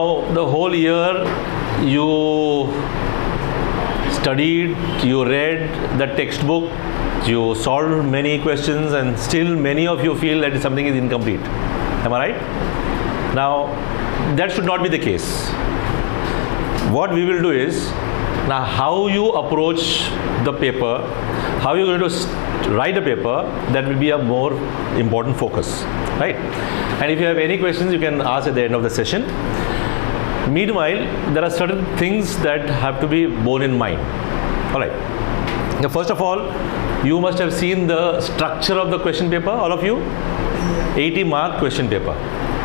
The whole year you studied, you read the textbook, you solved many questions, and still many of you feel that something is incomplete. Am I right? Now, that should not be the case. What we will do is, now how you approach the paper, how you're going to write a paper, that will be a more important focus, right? And if you have any questions, you can ask at the end of the session. Meanwhile, there are certain things that have to be borne in mind. All right. Now, first of all, you must have seen the structure of the question paper, all of you. 80-mark question paper,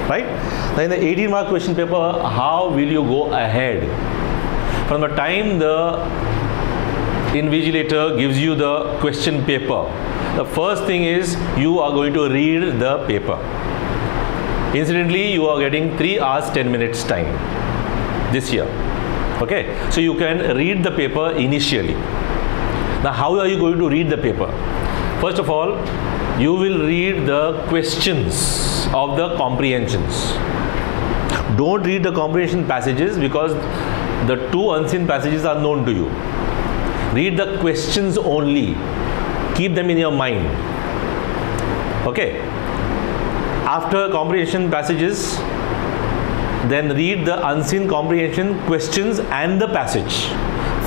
right? Now, in the 80-mark question paper, how will you go ahead? From the time the invigilator gives you the question paper, the first thing is you are going to read the paper. Incidentally, you are getting 3 hours 10 minutes time this year. Okay, so you can read the paper initially. Now, how are you going to read the paper? First of all, you will read the questions of the comprehensions. Don't read the comprehension passages because the 2 unseen passages are known to you. Read the questions only. Keep them in your mind. Okay. After comprehension passages, then read the unseen comprehension questions and the passage.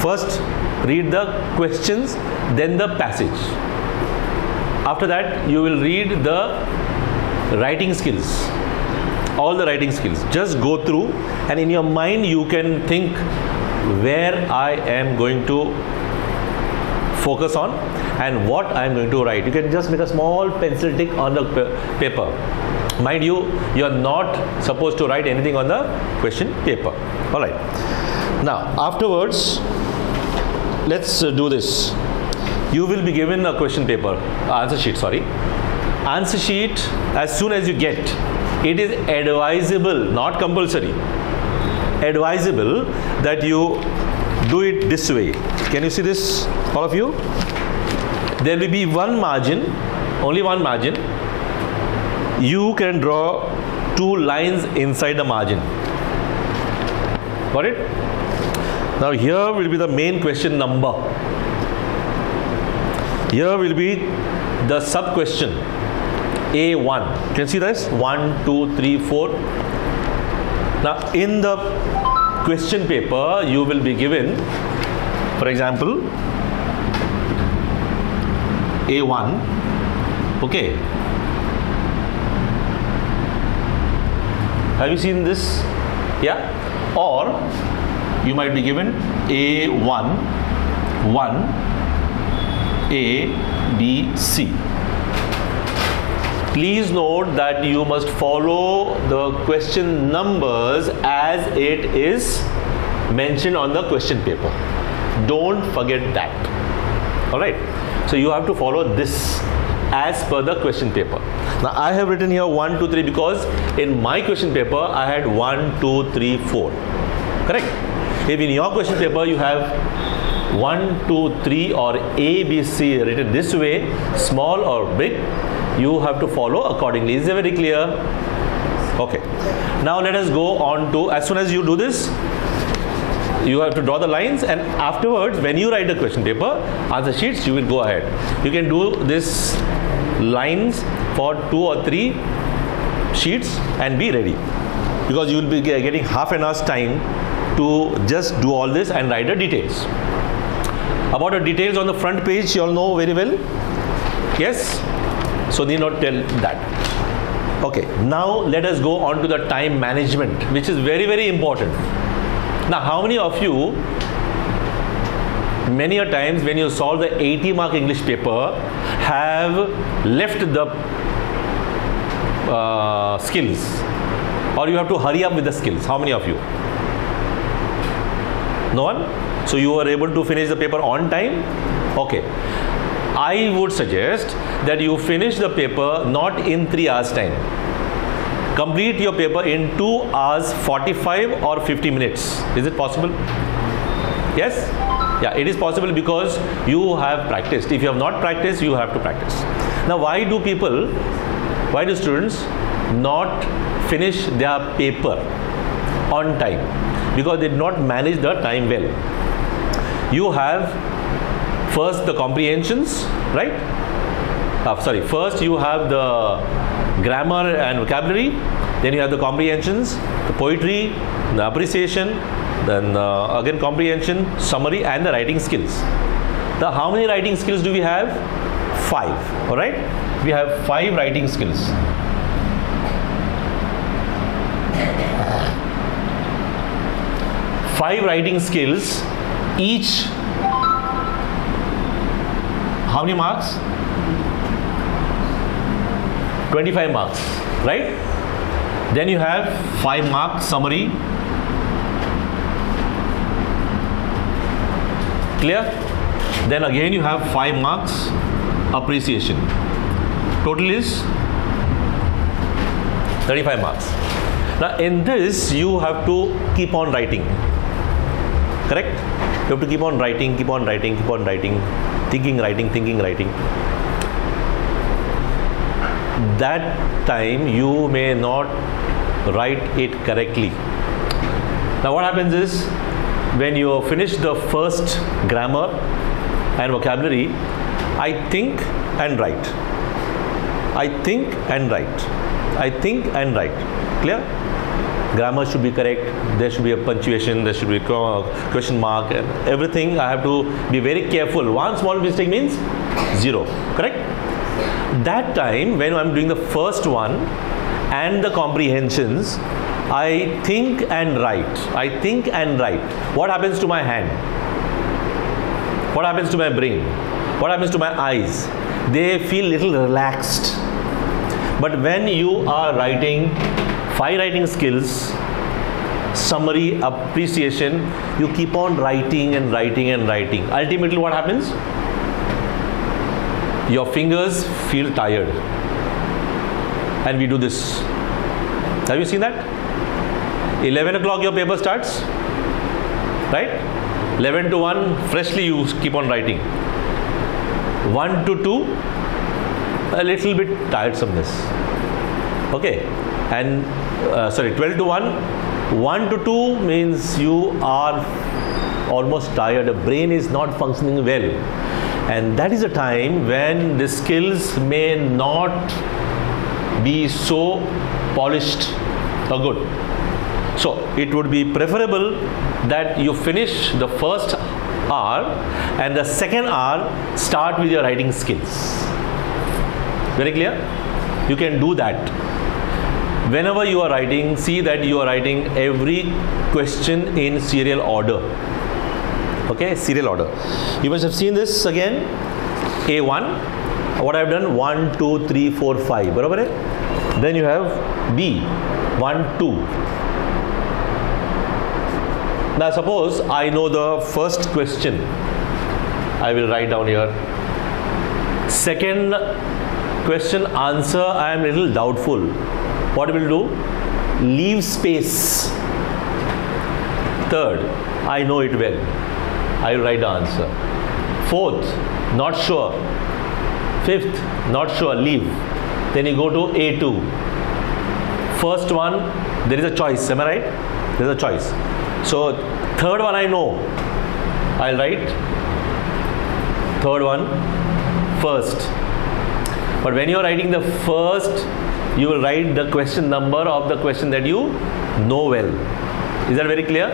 First, read the questions, then the passage. After that, you will read the writing skills, all the writing skills. Just go through, and in your mind you can think where I am going to focus on and what I am going to write. You can just make a small pencil tick on the paper. Mind you, you are not supposed to write anything on the question paper. All right. Now, afterwards, let's do this. You will be given a question paper, answer sheet, sorry. Answer sheet, as soon as you get, it is advisable, not compulsory, advisable that you do it this way. Can you see this, all of you? There will be one margin, only one margin. You can draw 2 lines inside the margin. Got it? Now here will be the main question number. Here will be the sub question A1. Can you see this? 1, 2, 3, 4. Now in the question paper you will be given, for example, A1. Okay. Have you seen this? Yeah? Or you might be given A1, 1, A, B, C. Please note that you must follow the question numbers as it is mentioned on the question paper. Don't forget that. Alright? So you have to follow this as per the question paper. Now I have written here 1, 2, 3 because in my question paper I had 1, 2, 3, 4. Correct? If in your question paper you have 1, 2, 3 or A, B, C written this way, small or big, you have to follow accordingly. Is it very clear? Okay. Now let us go on to, as soon as you do this, you have to draw the lines, and afterwards when you write the question paper, answer sheets, you will go ahead. You can do this lines for 2 or 3 sheets and be ready, because you will be getting half an hour's time to just do all this and write the details. About the details on the front page, you all know very well. Yes? So need not tell that. Okay. Now let us go on to the time management, which is very, very important. Now, how many of you, many a times when you solve the 80-mark English paper, have left the skills, or you have to hurry up with the skills? How many of you? No one? So you were able to finish the paper on time? Okay. I would suggest that you finish the paper not in 3 hours time. Complete your paper in 2 hours 45 or 50 minutes. Is it possible? Yes? Yeah, it is possible because you have practiced. If you have not practiced, you have to practice. Now, why do students not finish their paper? on time because they did not manage the time well. You have first the comprehensions, right? First you have the grammar and vocabulary, then you have the comprehensions, the poetry, the appreciation, then again comprehension, summary, and the writing skills. How many writing skills do we have? 5. All right, we have 5 writing skills. Five writing skills, each how many marks? 25 marks, right? Then you have 5 marks summary. Clear? Then again you have 5 marks appreciation. Total is 35 marks. Now in this you have to keep on writing. Correct? You have to keep on writing, keep on writing, keep on writing, thinking, writing. That time you may not write it correctly. Now what happens is, when you finish the first grammar and vocabulary, I think and write. I think and write. I think and write. Clear? Grammar should be correct, there should be a punctuation, there should be a question mark, and everything I have to be very careful. One small mistake means 0, correct? That time when I'm doing the first one and the comprehensions, I think and write. I think and write. What happens to my hand? What happens to my brain? What happens to my eyes? They feel little relaxed. But when you are writing 5 writing skills, summary, appreciation, you keep on writing and writing and writing. Ultimately what happens? Your fingers feel tired. And we do this. Have you seen that? 11 o'clock your paper starts, right? 11 to 1, freshly you keep on writing. 1 to 2, a little bit tiresomeness. Okay, and 12 to 1, 1 to 2 means you are almost tired, the brain is not functioning well. And that is a time when the skills may not be so polished or good. So it would be preferable that you finish the first hour and the second hour start with your writing skills. Very clear? You can do that. Whenever you are writing, see that you are writing every question in serial order. Okay, serial order. You must have seen this again. A1, what I have done, 1, 2, 3, 4, 5. Barabar hai? Then you have B, 1, 2. Now suppose I know the first question. I will write down here. Second question answer, I am little doubtful. What will do? Leave space. Third, I know it well. I will write the answer. Fourth, not sure. Fifth, not sure, leave. Then you go to A2. First one, there is a choice, am I right? There is a choice. So third one I know. I'll write third one first. But when you are writing the first, you will write the question number of the question that you know well. Is that very clear?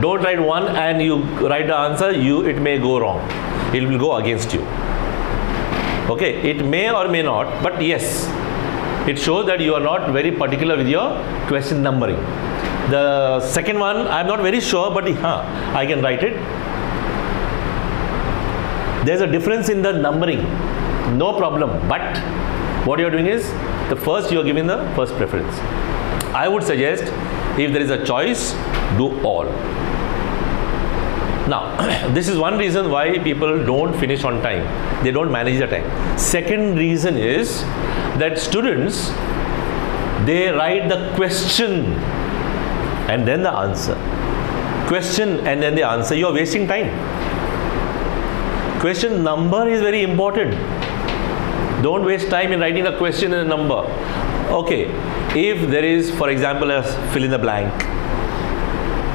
Don't write one and you write the answer, it may go wrong. It will go against you. Okay, it may or may not, but yes, it shows that you are not very particular with your question numbering. The second one, I am not very sure, but I can write it. There is a difference in the numbering, no problem, but what you are doing is, the first you are giving the first preference. I would suggest, if there is a choice, do all. Now, this is one reason why people don't finish on time. They don't manage the time. Second reason is that students, they write the question and then the answer. Question and then the answer. You are wasting time. Question number is very important. Don't waste time in writing a question and a number. Okay, if there is, for example, a fill in the blank,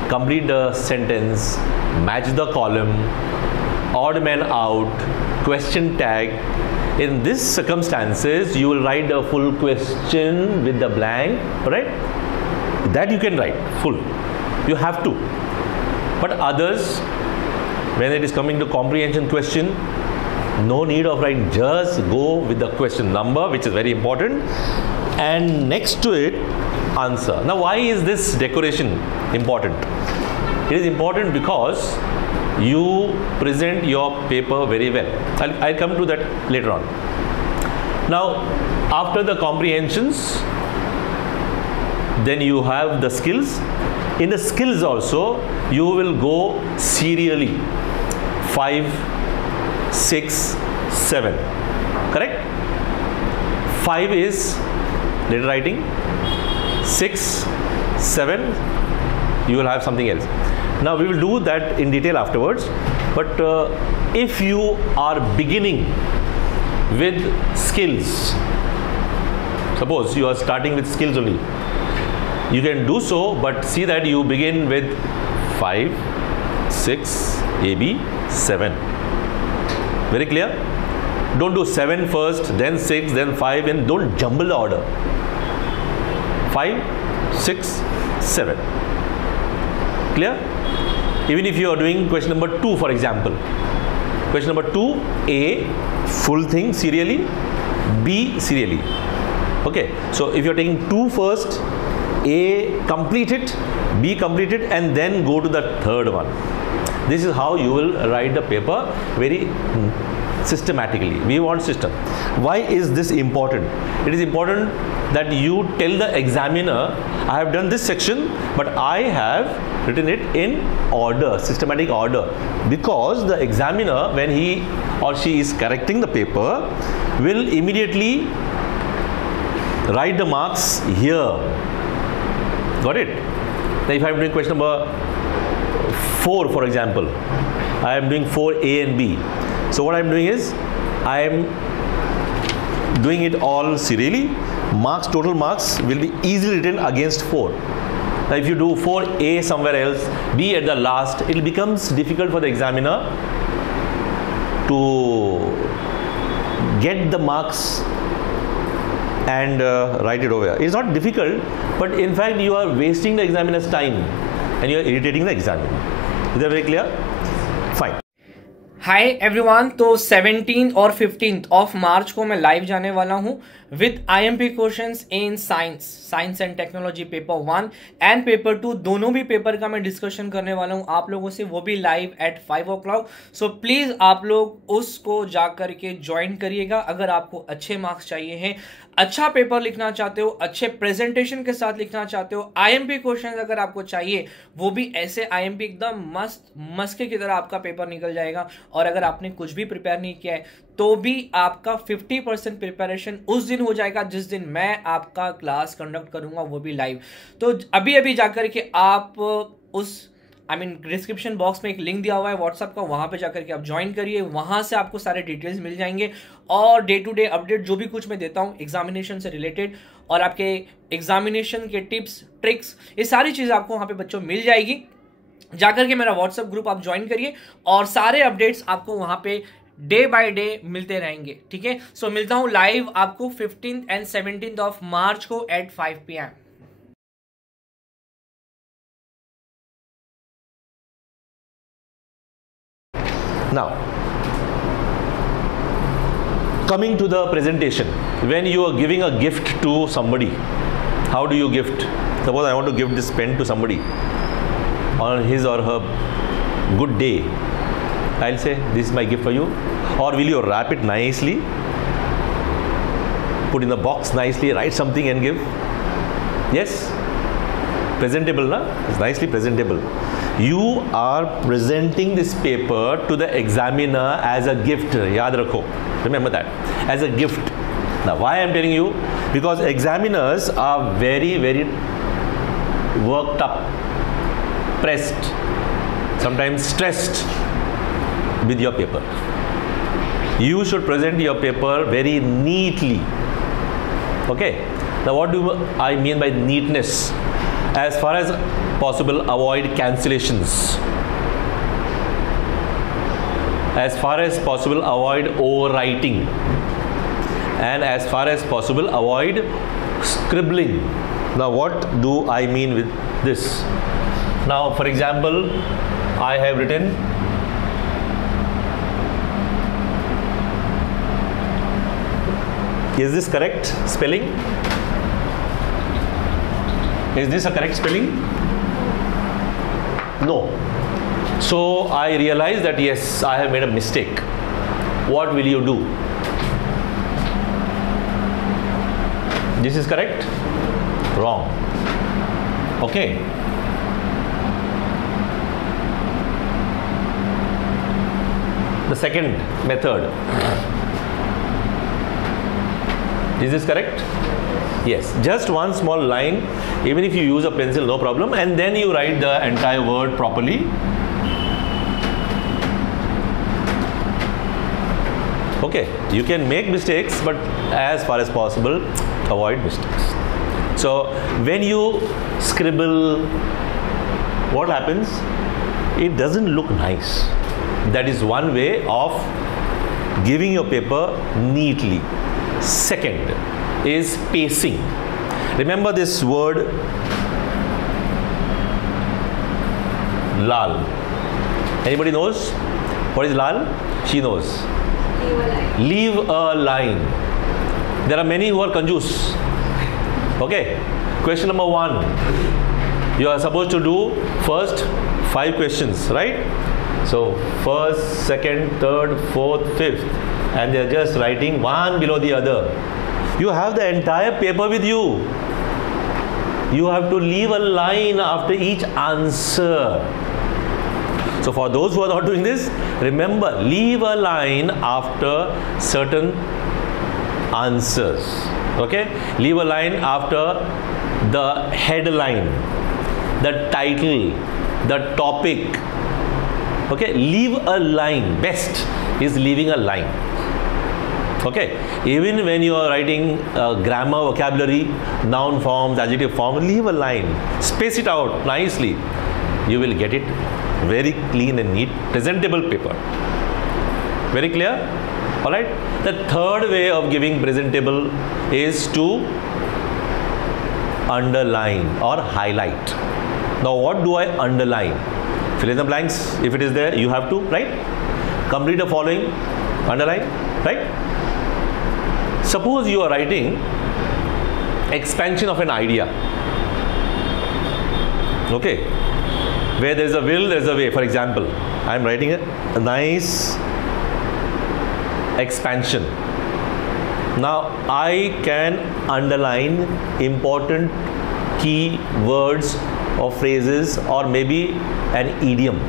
complete the sentence, match the column, odd man out, question tag. In these circumstances, you will write a full question with the blank, right? That you can write full. You have to. But others, when it is coming to comprehension question, no need of writing. Just go with the question number, which is very important, and next to it, answer. Now, why is this decoration important? It is important because you present your paper very well. I'll come to that later on. Now, after the comprehensions, then you have the skills. In the skills also, you will go serially. 5, 6, 7. Correct? 5 is letter writing. 6, 7, you will have something else. Now we will do that in detail afterwards, but if you are beginning with skills, suppose you are starting with skills only, you can do so, but see that you begin with 5, 6, AB, 7. Very clear? Don't do 7 first, then 6, then 5, and don't jumble the order. 5, 6, 7. Clear? Even if you are doing question number 2, for example. Question number 2, A, full thing serially, B, serially. Okay, so if you are taking 2 first, A, complete it, B, complete it, and then go to the third one. This is how you will write the paper very systematically. We want system. Why is this important? It is important that you tell the examiner, I have done this section, but I have written it in order, systematic order, because the examiner, when he or she is correcting the paper, will immediately write the marks here. Got it? Now if I am doing question number 4, for example, I am doing 4A and B. So what I am doing is, I am doing it all serially. Marks, total marks will be easily written against 4. Now if you do 4A somewhere else, B at the last, it becomes difficult for the examiner to get the marks and write it over here. It's not difficult, but in fact you are wasting the examiner's time and you are irritating the examiner. Is that very clear? Fine. Hi everyone, तो 17 और 15 of March को मैं live जाने वाला हूं with IMP questions in science and technology paper 1 and paper 2, दोनों भी paper का मैं डिस्कशन करने वाला हूं आप लोगों से, वो भी live at 5 o'clock. So please आप लोग उसको जाकर के ज्वाइन करिएगा. अगर आपको अच्छे मार्क्स चाहिए हैं, अच्छा पेपर लिखना चाहते हो, अच्छे प्रेजेंटेशन के साथ लिखना चाहते हो, आईएमपी क्वेश्चंस अगर आपको चाहिए, वो भी ऐसे आईएमपी एकदम मस्त मस्के की तरह आपका पेपर निकल जाएगा. और अगर आपने कुछ भी प्रिपेयर नहीं किया है तो भी आपका 50% प्रिपरेशन उस दिन हो जाएगा जिस दिन मैं आपका क्लास कंडक्ट करूंगा, वो भी लाइव. तो अभी अभी जाकर के आप उस डिस्क्रिप्शन बॉक्स में एक लिंक दिया हुआ है व्हाट्सएप का, वहां पे जाकर के आप ज्वाइन करिए. वहां से आपको सारे डिटेल्स मिल जाएंगे और डे टू डे अपडेट जो भी कुछ मैं देता हूं एग्जामिनेशन से रिलेटेड और आपके एग्जामिनेशन के टिप्स ट्रिक्स, ये सारी चीजें आपको वहां पे बच्चों मिल जाएगी. जाकर के मेरा व्हाट्सएप ग्रुप आप ज्वाइन करिए और सारे अपडेट्स आपको वहां पे डे बाय डे मिलते रहेंगे. ठीक है, सो मिलता हूं लाइव आपको 15th and 17th of March को eight 5 PM. Now, coming to the presentation, when you are giving a gift to somebody, how do you gift? Suppose I want to give this pen to somebody on his or her good day. I'll say, this is my gift for you. Or will you wrap it nicely, put in the box nicely, write something and give? Yes? Presentable, na? It's nicely presentable. You are presenting this paper to the examiner as a gift. Yaad rakho. Remember that. As a gift. Now, why I am telling you? Because examiners are very, very worked up, pressed, sometimes stressed with your paper. You should present your paper very neatly. Okay? Now, what do I mean by neatness? As far as possible, avoid cancellations. As far as possible, avoid overwriting. And as far as possible, avoid scribbling. Now, what do I mean with this? Now, for example, I have written is this correct spelling? Is this a correct spelling? No. So I realized that yes, I have made a mistake. What will you do? This is correct? Wrong. Okay. The second method. Is this correct? Yes. Just one small line, even if you use a pencil, no problem, and then you write the entire word properly. Okay, you can make mistakes, but as far as possible, avoid mistakes. So when you scribble, what happens? It doesn't look nice. That is one way of giving your paper neatly. Second is pacing. Remember this word lal. Anybody knows what is lal? She knows. Leave a line. There are many who are conjuice. Okay. Question number 1. You are supposed to do first 5 questions, right? So first, second, third, fourth, fifth, and they are just writing one below the other. You have the entire paper with you. You have to leave a line after each answer. So for those who are not doing this, remember, leave a line after certain answers. Okay? Leave a line after the headline, the title, the topic. Okay? Leave a line. Best is leaving a line. Okay? Even when you are writing grammar, vocabulary, noun forms, adjective form, leave a line. Space it out nicely. You will get it very clean and neat, presentable paper. Very clear? Alright? The third way of giving presentable is to underline or highlight. Now what do I underline? Fill in the blanks. If it is there, you have to write. Complete the following. Underline. Right? Suppose you are writing expansion of an idea. Okay? Where there is a will, there is a way. For example, I am writing a nice expansion. Now, I can underline important key words or phrases or maybe an idiom.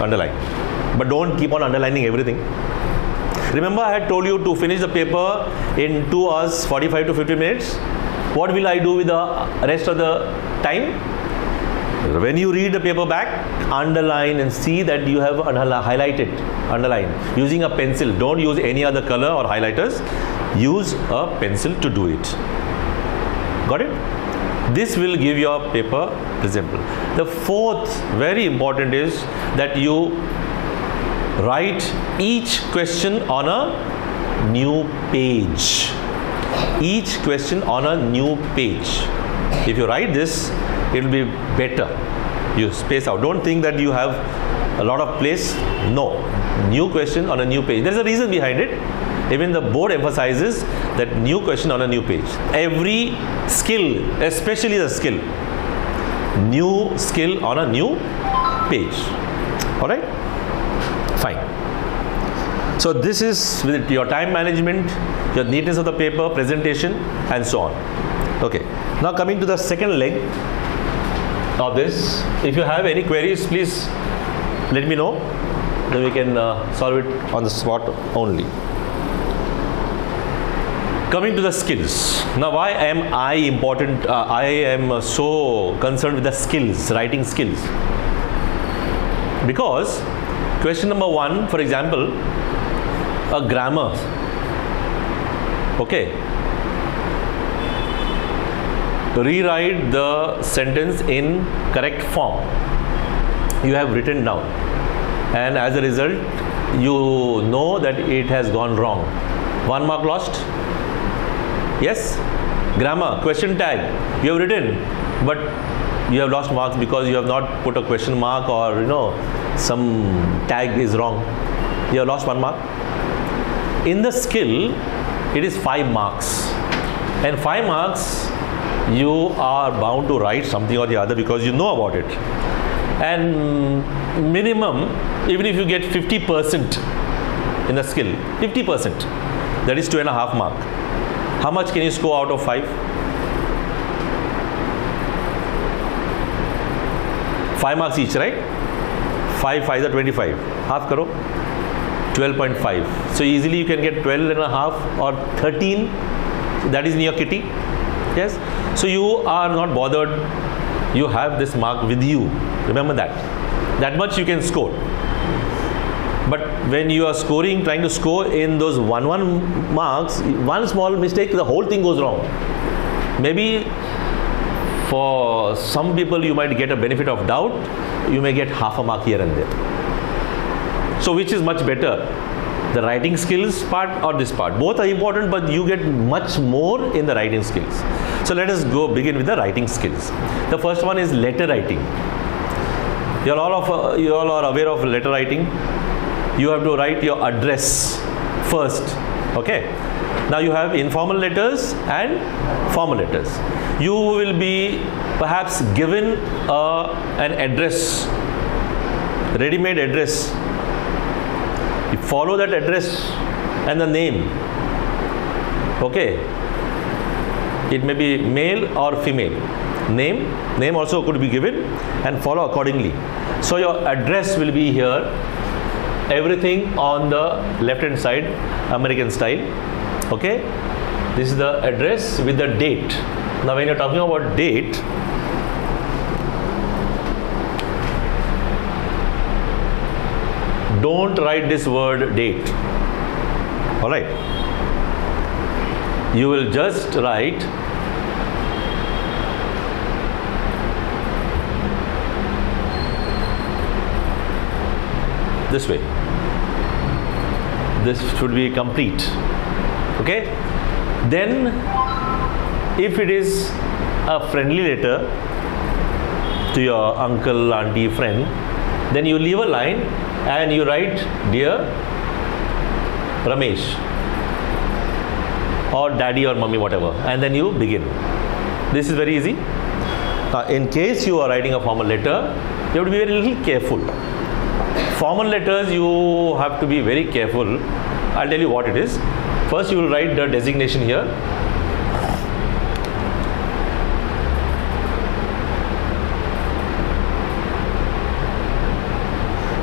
Underline. But don't keep on underlining everything. Remember, I had told you to finish the paper in 2 hours, 45 to 50 minutes. What will I do with the rest of the time? When you read the paper back, underline and see that you have highlighted, underline, using a pencil. Don't use any other color or highlighters. Use a pencil to do it. Got it? This will give your paper presentable. The fourth, very important, is that you write each question on a new page. Each question on a new page. If you write this, it will be better. You space out. Don't think that you have a lot of place. No. New question on a new page. There's a reason behind it. Even the board emphasizes that new question on a new page. Every skill, especially the skill, new skill on a new page. Alright? Fine. So this is with your time management, your neatness of the paper, presentation, and so on. Okay. Now coming to the second leg of this. If you have any queries, please let me know. Then we can solve it on the spot only. Coming to the skills. Now, why am I important? I am so concerned with the skills, writing skills. Because question number 1, for example, a grammar. Okay. rewrite the sentence in correct form. You have written down, and as a result you know that it has gone wrong. 1 mark lost. Yes. Grammar, question tag, you have written, but you have lost marks because you have not put a question mark, or some tag is wrong. You have lost 1 mark. In the skill, it is 5 marks, and 5 marks you are bound to write something or the other because you know about it. And minimum, even if you get 50% in the skill, 50%, that is 2.5 mark. How much can you score out of 5? 5 marks each, right? 5 5s are 25. Half karo. 12.5. So easily you can get 12.5 or 13. That is in your kitty. Yes. So you are not bothered. You have this mark with you. Remember that. That much you can score. But when you are scoring, trying to score in those 1 marks, one small mistake, the whole thing goes wrong. Maybe for some people you might get a benefit of doubt. You may get half a mark here and there. So which is much better? The writing skills part or this part? Both are important, but you get much more in the writing skills. So let us begin with the writing skills. The first one is letter writing. You all are aware of letter writing. You have to write your address first. Okay. Now you have informal letters and formal letters. You will be perhaps given an address, ready-made address. You follow that address and the name. Okay. It may be male or female. Name also could be given, and follow accordingly. So your address will be here. Everything on the left hand side, American style. Okay. This is the address with the date. Now when you're talking about date, don't write this word date. Alright. You will just write this way. This should be complete. Okay. Then if it is a friendly letter to your uncle, auntie, friend, then you leave a line and you write, dear Ramesh, or daddy or mummy, whatever, and then you begin. This is very easy. In case you are writing a formal letter, you have to be very little careful. Formal letters, you have to be very careful. I'll tell you what it is. First you will write the designation here.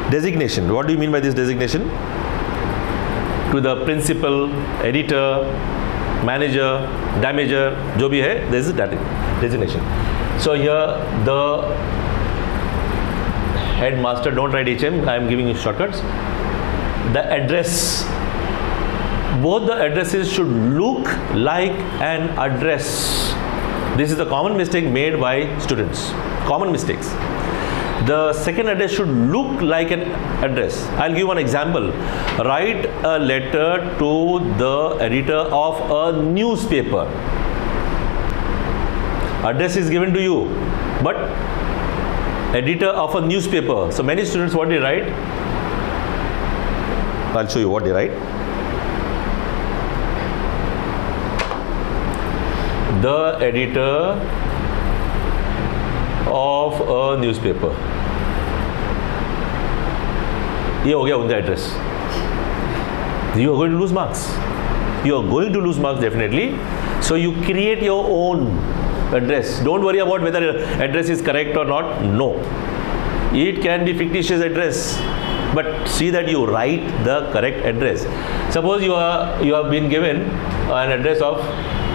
Designation. What do you mean by this designation? To the principal, editor, manager, damager, jo bhi hai, this is that designation. So here the headmaster, don't write HM, I am giving you shortcuts. The address, both the addresses should look like an address. This is the common mistake made by students. Common mistakes. The second address should look like an address. I'll give one example. Write a letter to the editor of a newspaper. Address is given to you, but editor of a newspaper. So many students, what they write? I'll show you what they write. The editor of a newspaper. ये हो गया उनका address. You are going to lose marks. You are going to lose marks definitely. So you create your own address. Don't worry about whether address is correct or not. No. It can be fictitious address, but see that you write the correct address. Suppose you have been given an address of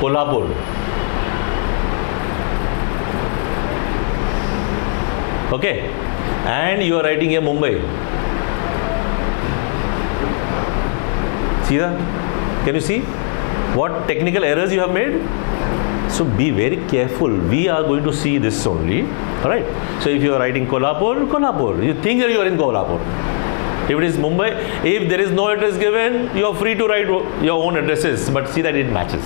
Kolhapur. Okay, and you are writing here Mumbai. See that? Can you see what technical errors you have made? So be very careful. We are going to see this only. All right. So if you are writing Kolhapur, Kolhapur, you think that you are in Kolhapur. If it is Mumbai, if there is no address given, you are free to write your own addresses, but see that it matches.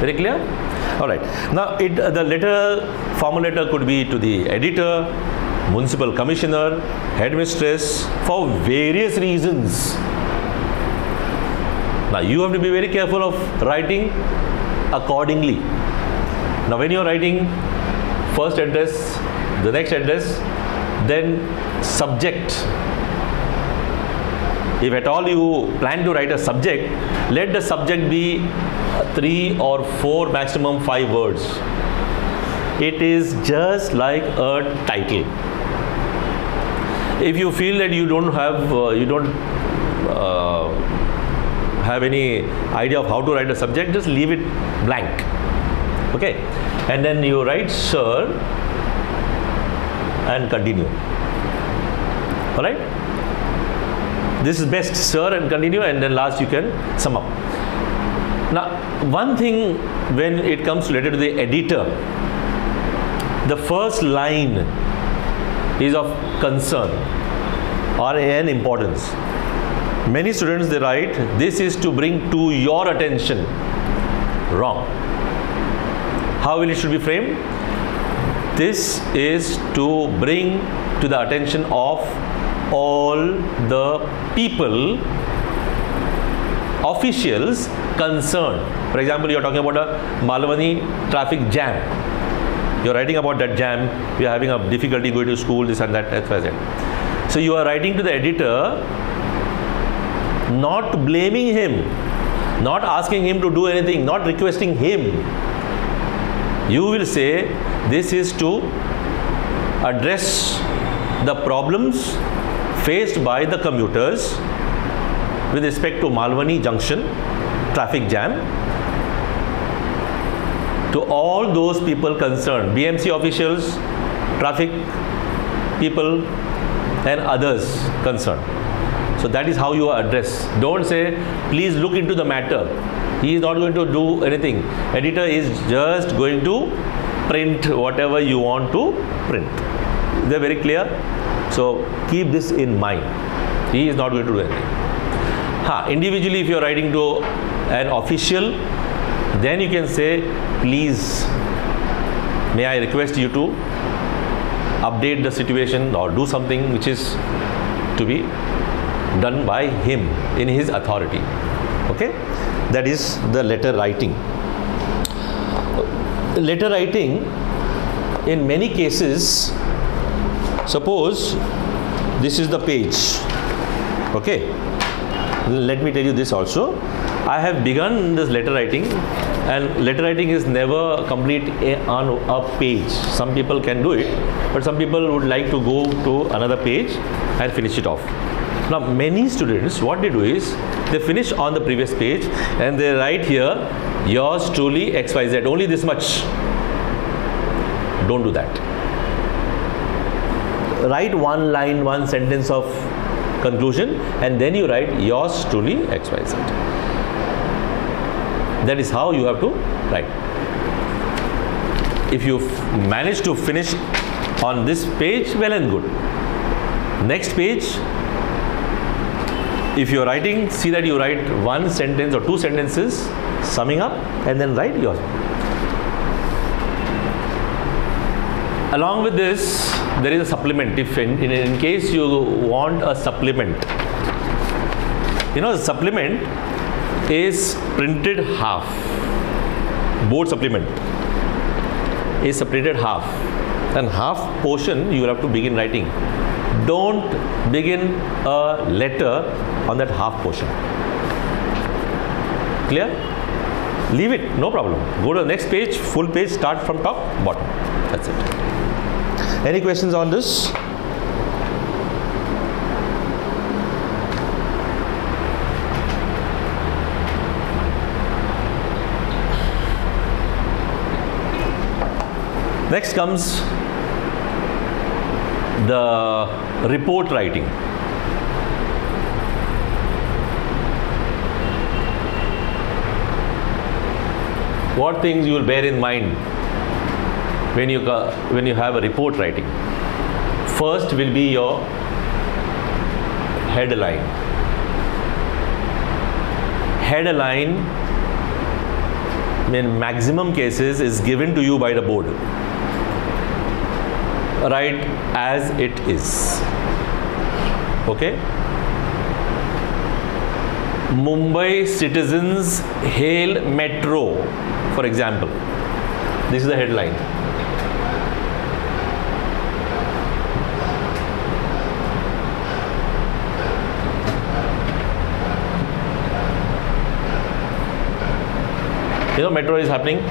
Very clear? All right. Now, the letter, formal letter could be to the editor, municipal commissioner, headmistress, for various reasons. Now, you have to be very careful of writing accordingly. Now, when you are writing first address, the next address, then subject. If at all you plan to write a subject, let the subject be 3 or 4, maximum 5 words. It is just like a title. If you feel that you don't have any idea of how to write a subject, just leave it blank. Okay, and then you write sir and continue. All right, this is best, sir and continue, and then last you can sum up. Now, one thing when it comes to letter to the editor, the first line is of concern or an importance. Many students, they write, this is to bring to your attention. Wrong. How will it should be framed? This is to bring to the attention of all the people, officials concerned. For example, you are talking about a Malwani traffic jam. You are writing about that jam. You are having a difficulty going to school, this and that, etc. So you are writing to the editor, not blaming him, not asking him to do anything, not requesting him. You will say this is to address the problems faced by the commuters with respect to Malwani Junction traffic jam, to all those people concerned, BMC officials, traffic people and others concerned. So that is how you address. Don't say, please look into the matter. He is not going to do anything. Editor is just going to print whatever you want to print. They're very clear. So keep this in mind. He is not going to do anything. Individually, if you are writing to an official, then you can say, please, may I request you to update the situation or do something which is to be done by him in his authority. Okay, that is the letter writing. Letter writing, in many cases, suppose this is the page. Okay, let me tell you this also. I have begun this letter writing, and letter writing is never complete on a page. Some people can do it, but some people would like to go to another page and finish it off. Now, many students, what they do is, they finish on the previous page and they write here, yours truly XYZ, only this much. Don't do that. Write one line, one sentence of conclusion, and then you write yours truly XYZ. That is how you have to write. If you manage to finish on this page, well and good. Next page, if you are writing, see that you write one sentence or two sentences summing up, and then write yours. Along with this, there is a supplement. If in case you want a supplement, the supplement is printed half. Board supplement is printed half, and half portion you will have to begin writing. Don't begin a letter on that half portion. Clear? Leave it, no problem. Go to the next page, full page, start from top, bottom. That's it. Any questions on this? Next comes the report writing. what things you will bear in mind when you have a report writing? First will be your headline. Headline in maximum cases is given to you by the board. Write as it is. Okay? Mumbai citizens hail metro, for example. This is the headline. You know, metro is happening.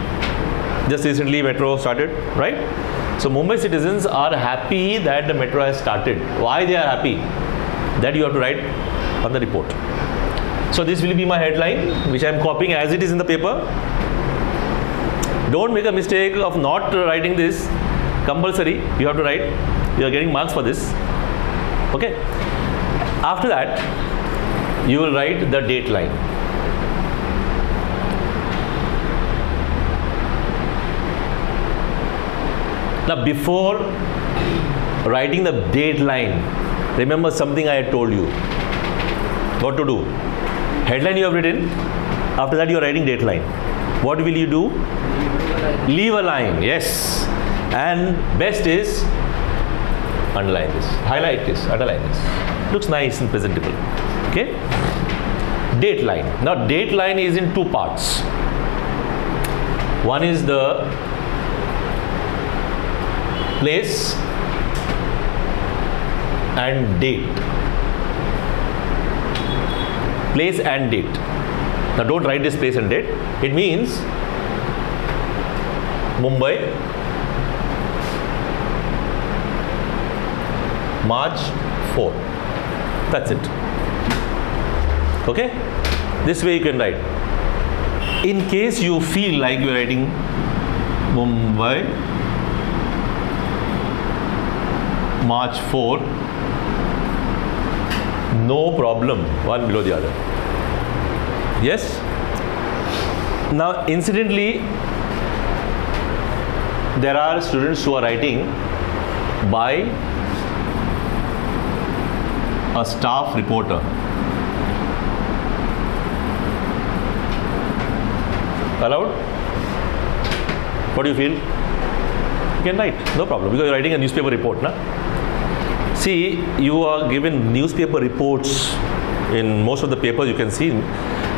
Just recently metro started, right? So Mumbai citizens are happy that the metro has started. Why they are happy? That you have to write on the report. So this will be my headline, which I am copying as it is in the paper. Don't make a mistake of not writing this. Compulsory, you have to write. You are getting marks for this. Okay. After that, you will write the date line. Now, before writing the date line, remember something I had told you. What to do? Headline you have written. After that, you are writing date line. What will you do? Leave a line. Yes. And best is underline this, highlight this, underline this. Looks nice and presentable. Okay. Date line. Now, date line is in two parts. One is the place and date. Place and date. Now don't write this place and date. It means Mumbai, March 4. That's it. Okay? This way you can write. In case you feel like you're writing Mumbai, March 4, no problem, one below the other. Yes? Now, incidentally, there are students who are writing by a staff reporter. Allowed? What do you feel? You can write, no problem, because you're writing a newspaper report, na? See, you are given newspaper reports in most of the papers you can see,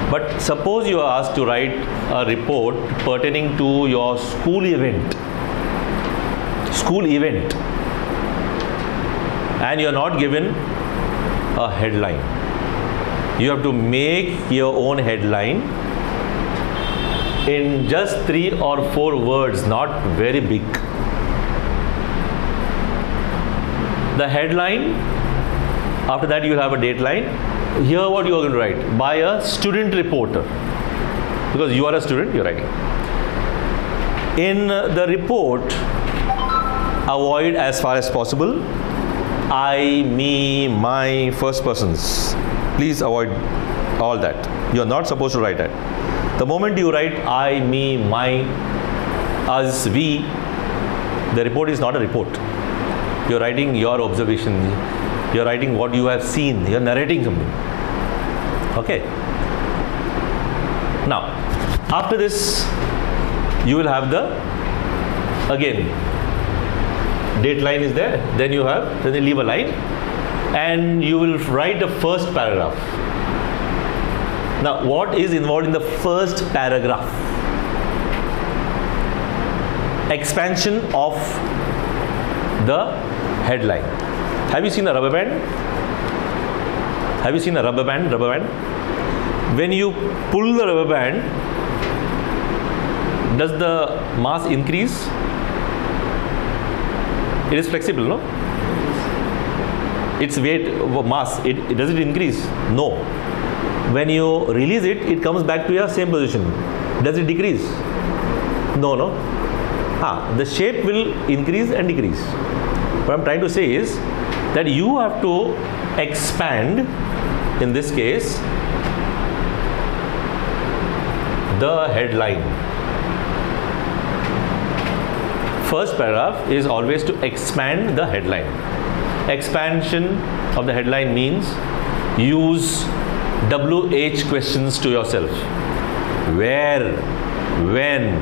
but suppose you are asked to write a report pertaining to your school event, and you are not given a headline. You have to make your own headline in just 3 or 4 words, not very big. The headline, after that you will have a date line. Here what you are going to write? By a student reporter. Because you are a student, you are writing. In the report, avoid as far as possible I, me, my, first persons. Please avoid all that. You are not supposed to write that. The moment you write I, me, my, us, we, the report is not a report. You are writing your observation. You are writing what you have seen. You are narrating something. Okay. Now, after this, you will have the, again, date line is there. Then you leave a line, and you will write the first paragraph. Now, what is involved in the first paragraph? Expansion of the headline. Have you seen a rubber band? Have you seen a rubber band? When you pull the rubber band, does the mass increase? It is flexible, no? Its weight, mass, does it increase? No. When you release it, it comes back to your same position. Does it decrease? No. The shape will increase and decrease. What I'm trying to say is that you have to expand, in this case, the headline. first paragraph is always to expand the headline. Expansion of the headline means use WH questions to yourself. Where, when,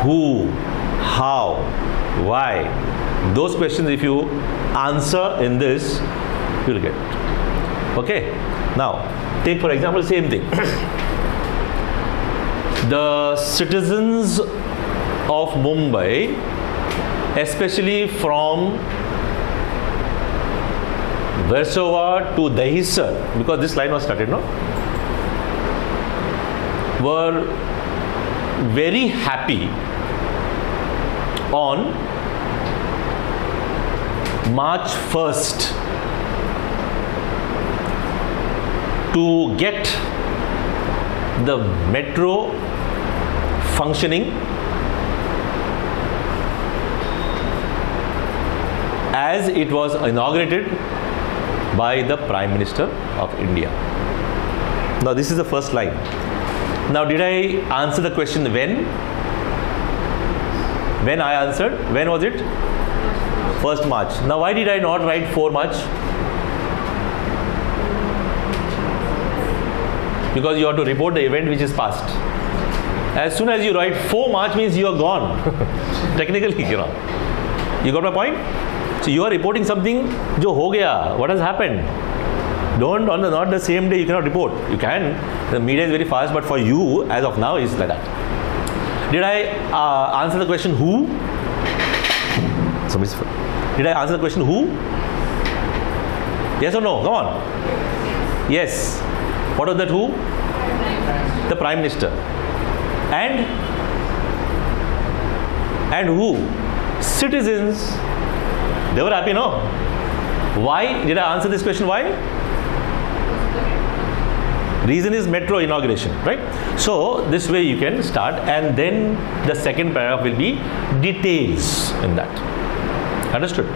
who, how, why. Those questions, if you answer in this, you'll get it. Okay. Now, take for example, same thing. The citizens of Mumbai, especially from Versova to Dahisar, because this line was started, no? Were very happy on March 1st to get the metro functioning as it was inaugurated by the Prime Minister of India. Now this is the first line. Now did I answer the question when? When I answered? When was it? 1st March. Now why did I not write 4 March? Because you have to report the event which is past. As soon as you write 4 March means you are gone. Technically, you know. You got my point? So you are reporting something jo ho gaya, what has happened. Don't on the not the same day you cannot report. You can. The media is very fast, but for you as of now is like that. Did I answer the question who? Did I answer the question who? Yes or no? Come on. Yes. What was that who? The Prime Minister. And who? Citizens. They were happy, no? Why did I answer this question? Why? Reason is metro inauguration, right? So this way you can start, and then the second paragraph will be details in that. Understood?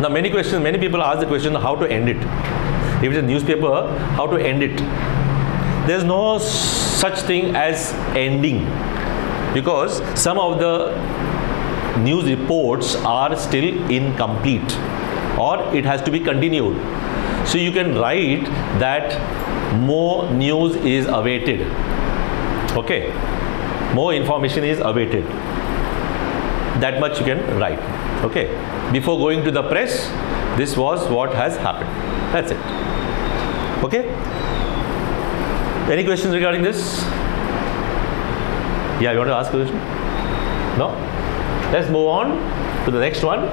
Now many people ask the question how to end it. If it's a newspaper, how to end it? There's no such thing as ending, because some of the news reports are still incomplete or it has to be continued. So you can write that more news is awaited. Okay, more information is awaited. That much you can write. Okay, before going to the press, this was what has happened. That's it. Okay. Any questions regarding this? Yeah, you want to ask a question? No? Let's move on to the next one.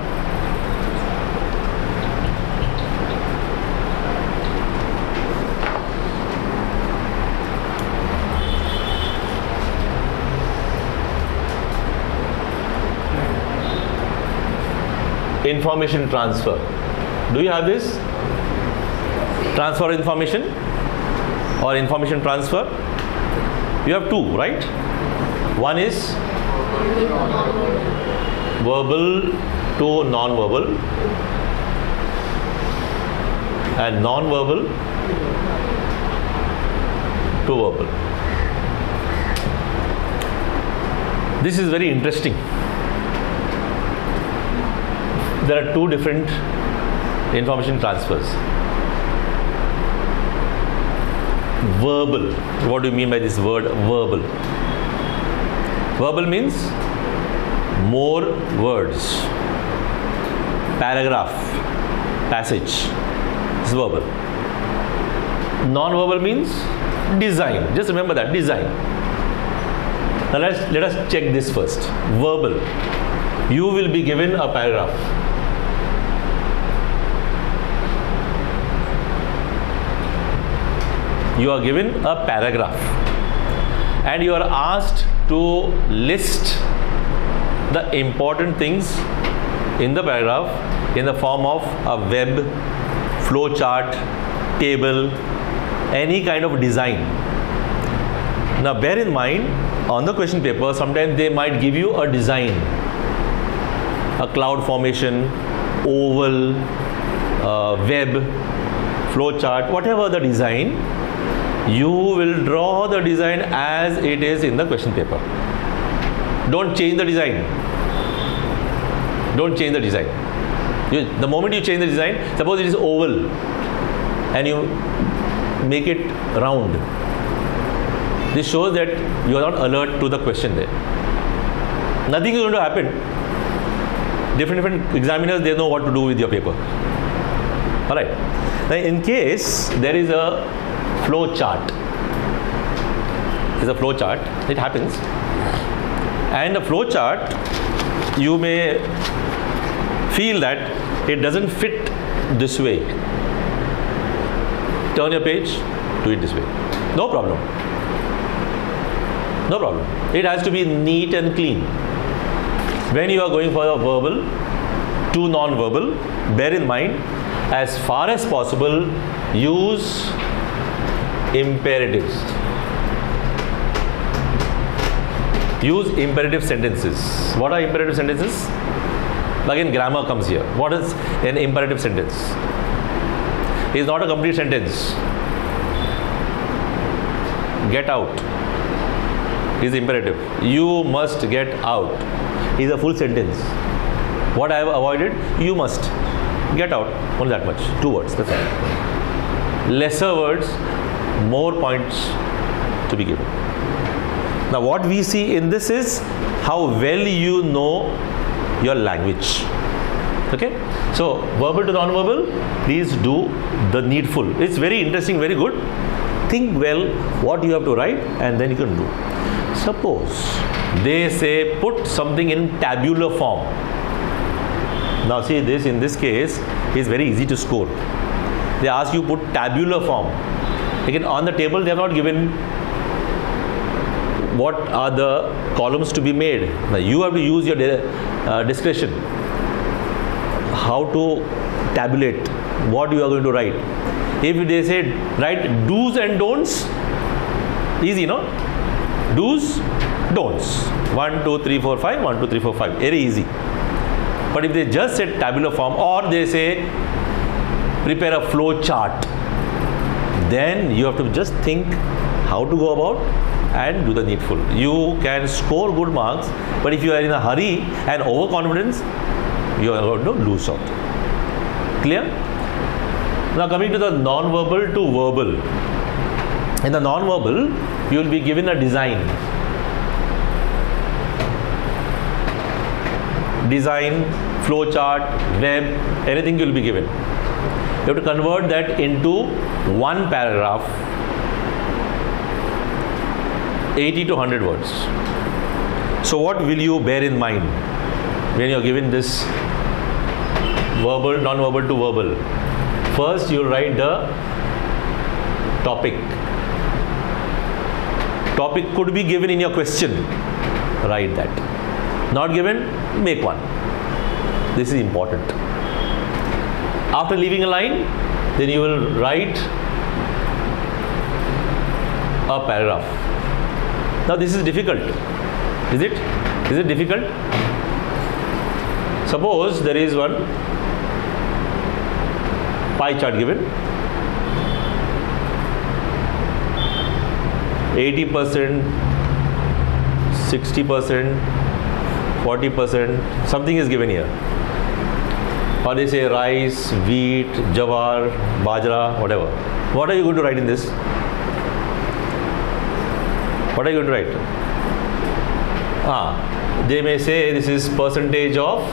Information transfer. Do you have this? Transfer information or information transfer? You have two, right? One is verbal to non-verbal and non-verbal to verbal. This is very interesting. There are two different information transfers. Verbal. What do you mean by this word verbal? Verbal means more words, paragraph, passage. This is verbal. Non-verbal means design. Just remember that, design. Now let us check this first. Verbal. You will be given a paragraph. You are given a paragraph and you are asked to list the important things in the paragraph in the form of a web, flow chart, table, any kind of design. Now bear in mind, on the question paper sometimes they might give you a design, a cloud formation, oval, web, flow chart, whatever the design. You will draw the design as it is in the question paper. Don't change the design. Don't change the design. The moment you change the design, suppose it is oval and you make it round. This shows that you are not alert to the question there. Nothing is going to happen. Different examiners, they know what to do with your paper. Alright. Now in case there is a flow chart. There's a flow chart. It happens. And the flow chart, you may feel that it doesn't fit this way. Turn your page, do it this way. No problem. No problem. It has to be neat and clean. When you are going for a verbal to non-verbal, bear in mind, as far as possible, use imperatives. Use imperative sentences. What are imperative sentences? Again, grammar comes here. What is an imperative sentence? It is not a complete sentence. Get out is imperative. You must get out is a full sentence. What I have avoided? You must get out. Only that much. 2 words. That's all. Lesser words, more points to be given. Now what we see in this is how well you know your language. Okay? So verbal to non-verbal, please do the needful. It's very interesting, very good. Think well what you have to write and then you can do. Suppose they say put something in tabular form. Now see this, in this case is very easy to score. They ask you put tabular form. Again, on the table they have not given what are the columns to be made. Now you have to use your discretion how to tabulate what you are going to write. If they say write do's and don'ts, easy, no? Do's, don'ts. 1, 2, 3, 4, 5, 1, 2, 3, 4, 5. Very easy. But if they just said tabular form or they say prepare a flow chart, then you have to just think how to go about and do the needful. You can score good marks, but if you are in a hurry and overconfidence, you are going to lose out. Clear? Now coming to the non-verbal to verbal. In the non-verbal, you will be given a design. Design, flow chart, web, anything you will be given. You have to convert that into one paragraph, 80 to 100 words. So what will you bear in mind when you are given this verbal, non-verbal to verbal? First you write the topic. Topic could be given in your question. Write that. Not given, make one. This is important. After leaving a line, then you will write a paragraph. Now this is difficult. Is it? Is it difficult? Suppose there is one pie chart given. 80%, 60%, 40%, something is given here. Or they say rice, wheat, jawar, bajra, whatever. What are you going to write in this? What are you going to write? They may say this is percentage of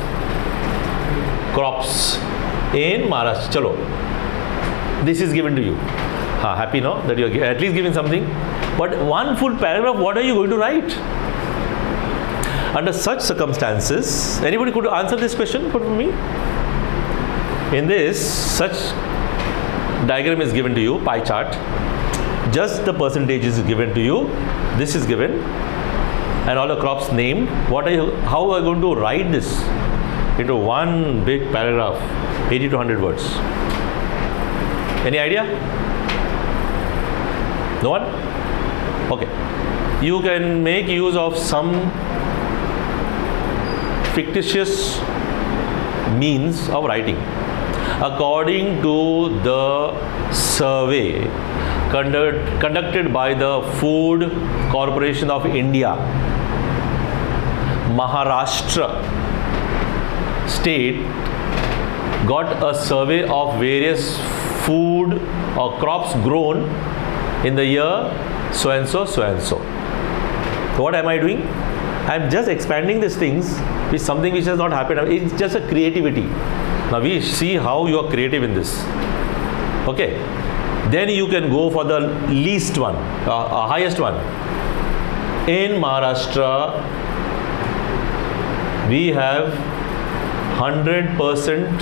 crops in Maharashtra. Chalo. This is given to you. Happy now that you are at least given something. But one full paragraph, what are you going to write? Under such circumstances, anybody could answer this question for me? In this, such diagram is given to you, pie chart. Just the percentage is given to you. This is given, and all the crops named. What are you? How are you going to write this into one big paragraph, 80 to 100 words? Any idea? No one? Okay. You can make use of some fictitious means of writing. According to the survey conducted by the Food Corporation of India, Maharashtra state got a survey of various food or crops grown in the year so and so, so and so. What am I doing? I am just expanding these things with something which has not happened. It's just a creativity. Now we see how you are creative in this. Okay. Then you can go for the least one, highest one. In Maharashtra, we have 100%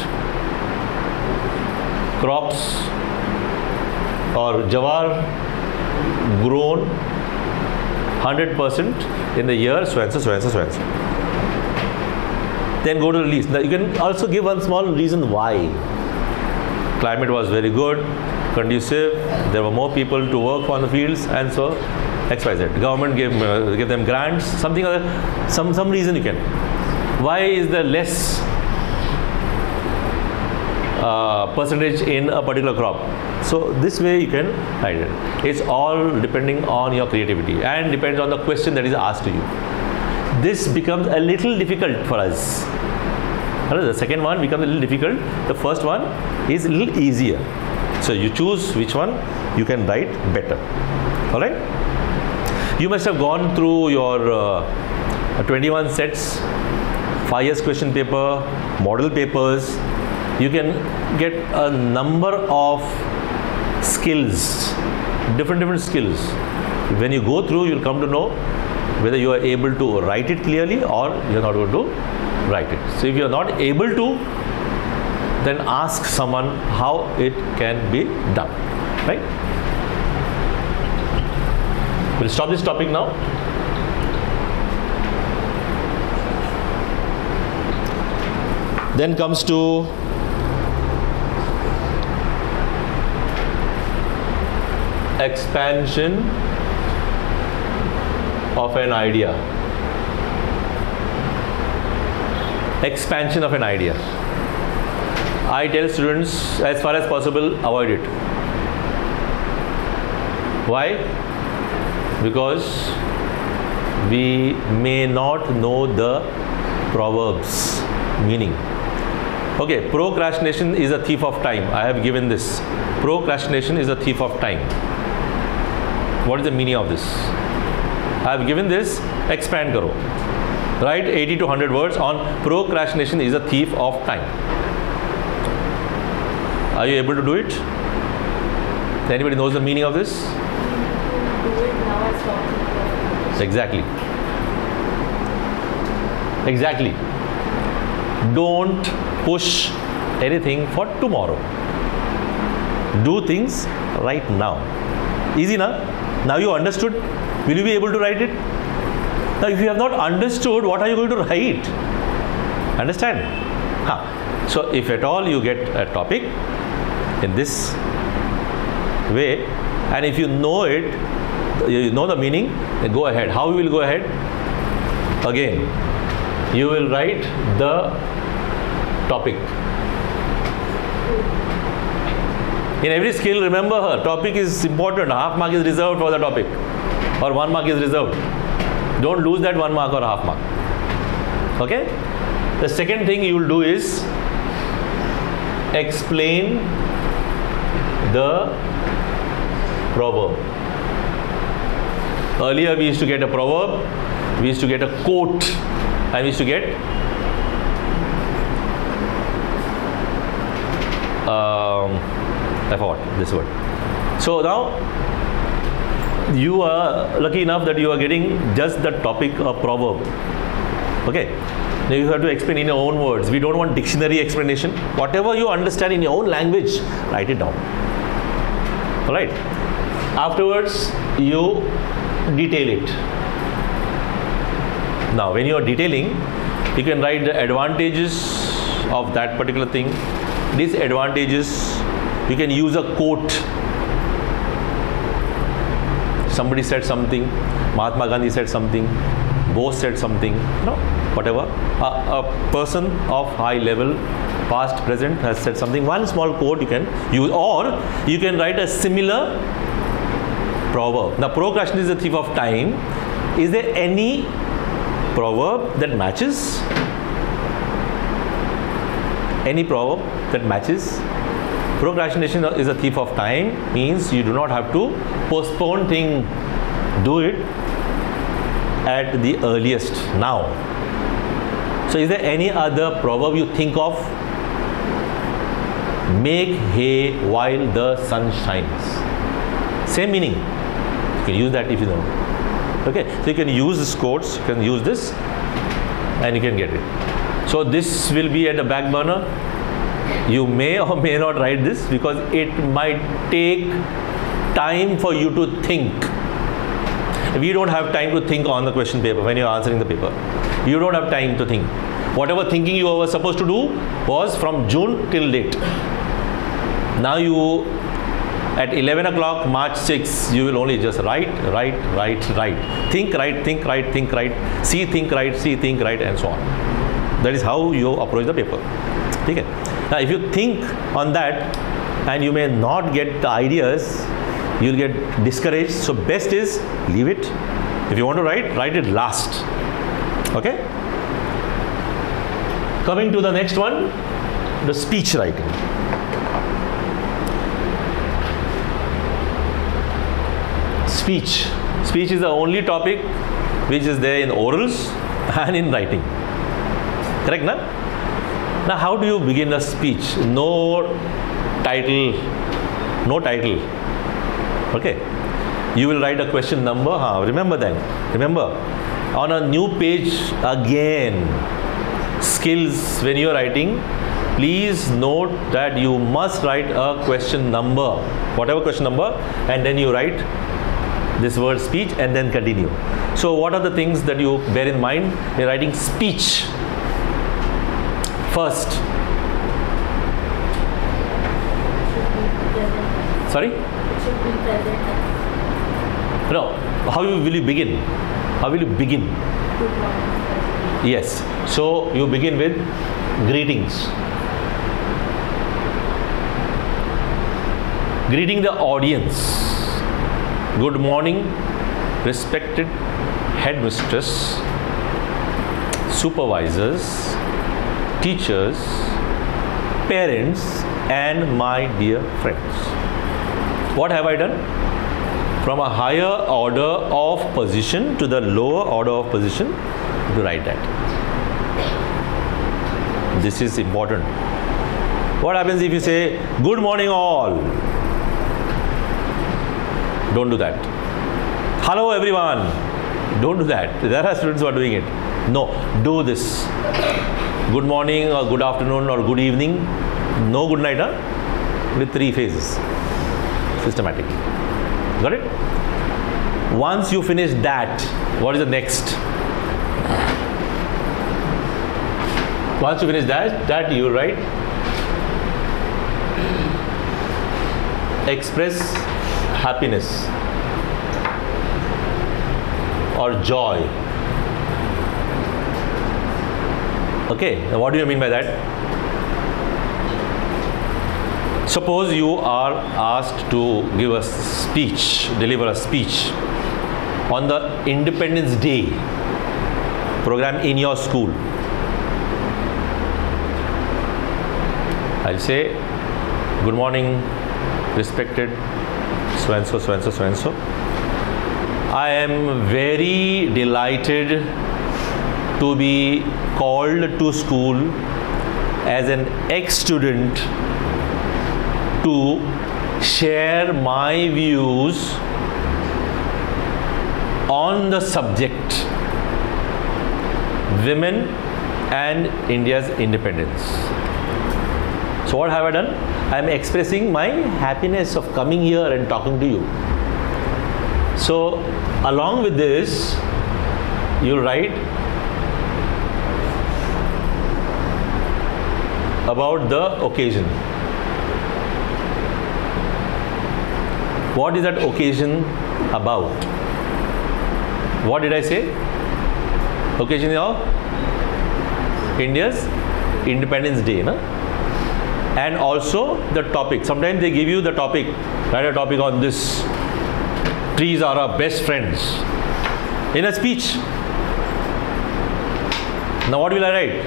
crops or jawar grown 100% in the year so and so, so and so, so and so. Then go to the least. Now you can also give one small reason why. Climate was very good, conducive, there were more people to work on the fields, and so XYZ. Government gave them grants, something other, some reason you can. Why is there less percentage in a particular crop? So this way you can write it. It's all depending on your creativity and depends on the question that is asked to you. This becomes a little difficult for us. The second one becomes a little difficult. The first one is a little easier. So you choose which one you can write better. Alright? You must have gone through your 21 sets, 5 years question paper, model papers. You can get a number of skills, different skills. When you go through, you'll come to know whether you are able to write it clearly or you're not going to write it. So if you're not able to, then ask someone how it can be done. Right? We'll stop this topic now. Then comes to expansion of an idea. Expansion of an idea. I tell students, as far as possible, avoid it. Why? Because we may not know the proverbs meaning. Okay, procrastination is a thief of time. I have given this. Procrastination is a thief of time. What is the meaning of this? I have given this. Expand karo. Write 80 to 100 words on procrastination is a thief of time. Are you able to do it? Anybody knows the meaning of this? Exactly. Exactly. Don't push anything for tomorrow. Do things right now. Easy na? Now you understood. Will you be able to write it? Now if you have not understood, what are you going to write? Understand? So if at all you get a topic in this way, and if you know it, you know the meaning, then go ahead. How you will go ahead? Again, you will write the topic. In every skill, remember, topic is important. Half mark is reserved for the topic, or 1 mark is reserved. Don't lose that 1 mark or half mark. Okay? The second thing you will do is explain the proverb. Earlier we used to get a proverb, we used to get a quote, and we used to get I forgot this word. So now you are lucky enough that you are getting just the topic of proverb. Okay. Now you have to explain in your own words. We don't want dictionary explanation. Whatever you understand in your own language, write it down. Alright. Afterwards, you detail it. Now, when you are detailing, you can write the advantages of that particular thing, disadvantages. You can use a quote. Somebody said something, Mahatma Gandhi said something, Bose said something, whatever. A person of high level, past, present, has said something. One small quote you can use, or you can write a similar proverb. Now, procrastination is the thief of time. Is there any proverb that matches? any proverb that matches. Procrastination is a thief of time, means you do not have to postpone thing, do it at the earliest now. So is there any other proverb you think of? Make hay while the sun shines. Same meaning. You can use that if you know. Okay, so you can use this quotes, you can use this, and you can get it. So this will be at the back burner. You may or may not write this because it might take time for you to think. We don't have time to think on the question paper when you're answering the paper. You don't have time to think. Whatever thinking you were supposed to do was from June till date. Now you, at 11 o'clock, March 6, you will only just write. Think, write, think, write, think, write. See, think, write, see, think, write, and so on. That is how you approach the paper. Okay. Now if you think on that and you may not get the ideas, you'll get discouraged. So best is leave it. If you want to write it last. Okay. Coming to the next one, the speech writing. Speech. Speech is the only topic which is there in orals and in writing. Correct, na? Now how do you begin a speech? No title. Okay. You will write a question number. Remember then. Remember, on a new page again, skills when you are writing, please note that you must write a question number, whatever question number, and then you write this word speech and then continue. So what are the things that you bear in mind in writing speech? First. Sorry? No. How will you begin? How will you begin? Yes. So you begin with greetings. Greeting the audience. Good morning, respected headmistress, supervisors, teachers, parents, and my dear friends. What have I done? From a higher order of position to the lower order of position, to write that. This is important. What happens if you say, good morning all? Don't do that. Hello everyone. Don't do that. There are students who are doing it. No, do this. Good morning or good afternoon or good evening. No good night, with 3 phases. Systematic. Got it? Once you finish that, what is the next? Once you finish that you write express happiness or joy. Okay, now what do you mean by that? Suppose you are asked to give a speech, deliver a speech on the Independence Day program in your school. I'll say, good morning, respected so and so, so and so, so and so. I am very delighted to be called to school as an ex-student to share my views on the subject women and India's independence. So what have I done? I am expressing my happiness of coming here and talking to you. So along with this, you write about the occasion. What is that occasion about? What did I say? Occasion of India's Independence Day, no? And also the topic. Sometimes they give you the topic. Write a topic on this. Trees are our best friends. In a speech. Now what will I write?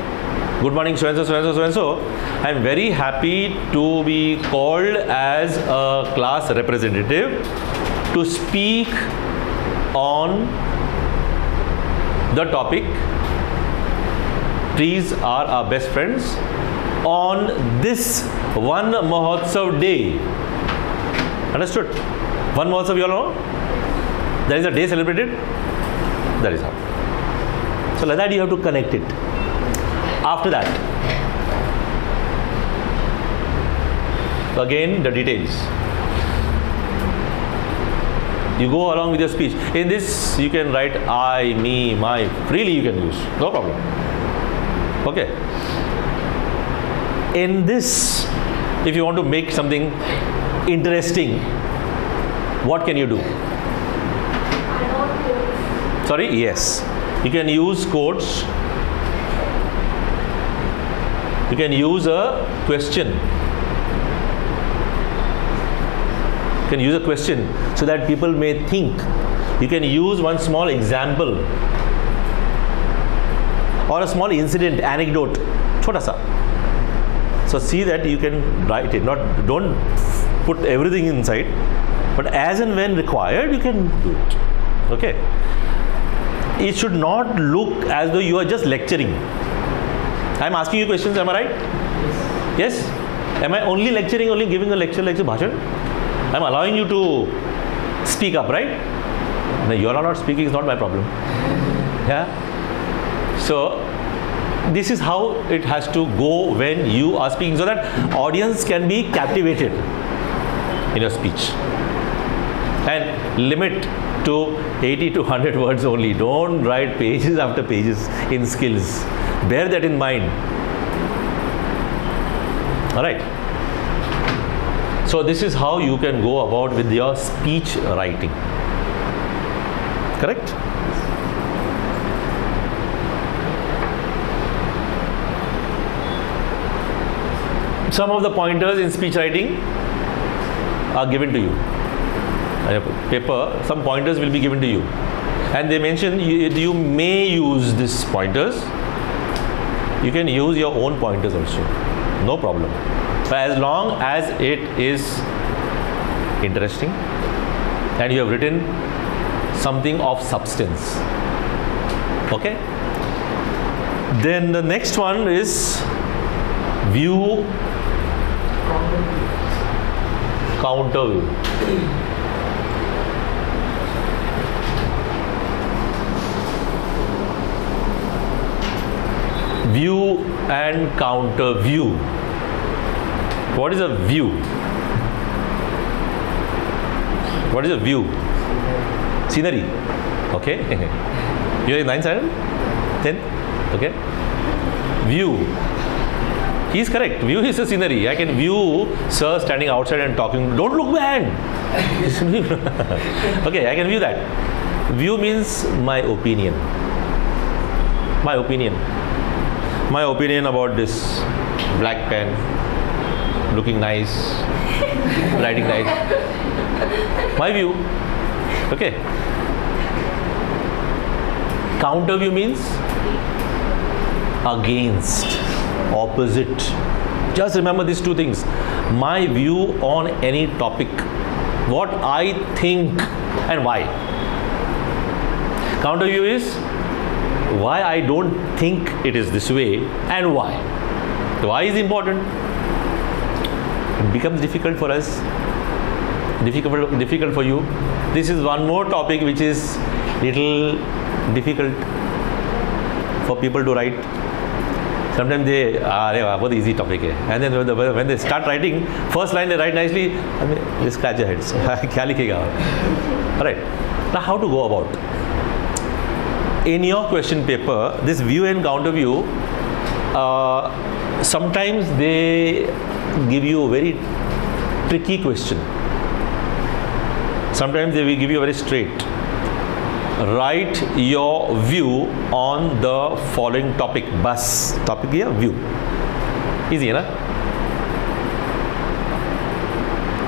Good morning, so and so, so and so, so and so. I'm very happy to be called as a class representative to speak on the topic trees are our best friends on this One Mahotsav day. Understood? One Mahotsav, you all know? That is a day celebrated. That is how. So like that you have to connect it. After that, again the details. You go along with your speech. In this you can write I, me, my, freely you can use. No problem. Okay. In this, if you want to make something interesting, what can you do? Sorry? Yes. You can use quotes. You can use a question. You can use a question so that people may think. You can use one small example or a small incident, anecdote, chota sa. So see that you can write it. Don't put everything inside, but as and when required, you can do it. Okay. It should not look as though you are just lecturing. I am asking you questions. Am I right? Yes. Am I only lecturing? Only giving a lecture bhashan? I am allowing you to speak up, right? No, you are not speaking. Is not my problem. Yeah. So this is how it has to go when you are speaking, so that audience can be captivated in your speech. And limit to 80 to 100 words only. Don't write pages after pages in skills. Bear that in mind. All right. So this is how you can go about with your speech writing. Correct? Some of the pointers in speech writing are given to you. Paper, some pointers will be given to you. And they mention you may use these pointers. You can use your own pointers also. No problem. But as long as it is interesting and you have written something of substance. Okay? Then the next one is view, counter view. View and counter view. What is a view? What is a view? Scenery. Okay. You are in 9th standard? 10th? Okay. View. He is correct. View is a scenery. I can view sir standing outside and talking. Don't look behind. Okay, I can view that. View means my opinion. My opinion. My opinion about this black pen, looking nice, writing nice. My view. Okay. Counter view means against, opposite. Just remember these two things. My view on any topic, what I think and why. Counter view is why I don't think it is this way and why. The why is important. It becomes difficult for us, difficult for you. This is one more topic which is little difficult for people to write. Sometimes they very easy topic hai. And then when they start writing, first line they write nicely, they scratch their heads. Kya likhega? Alright. Now how to go about? In your question paper, this view and counter view, sometimes they give you a very tricky question. Sometimes they will give you a very straight. Write your view on the following topic. Bus topic here, view. Easy, na?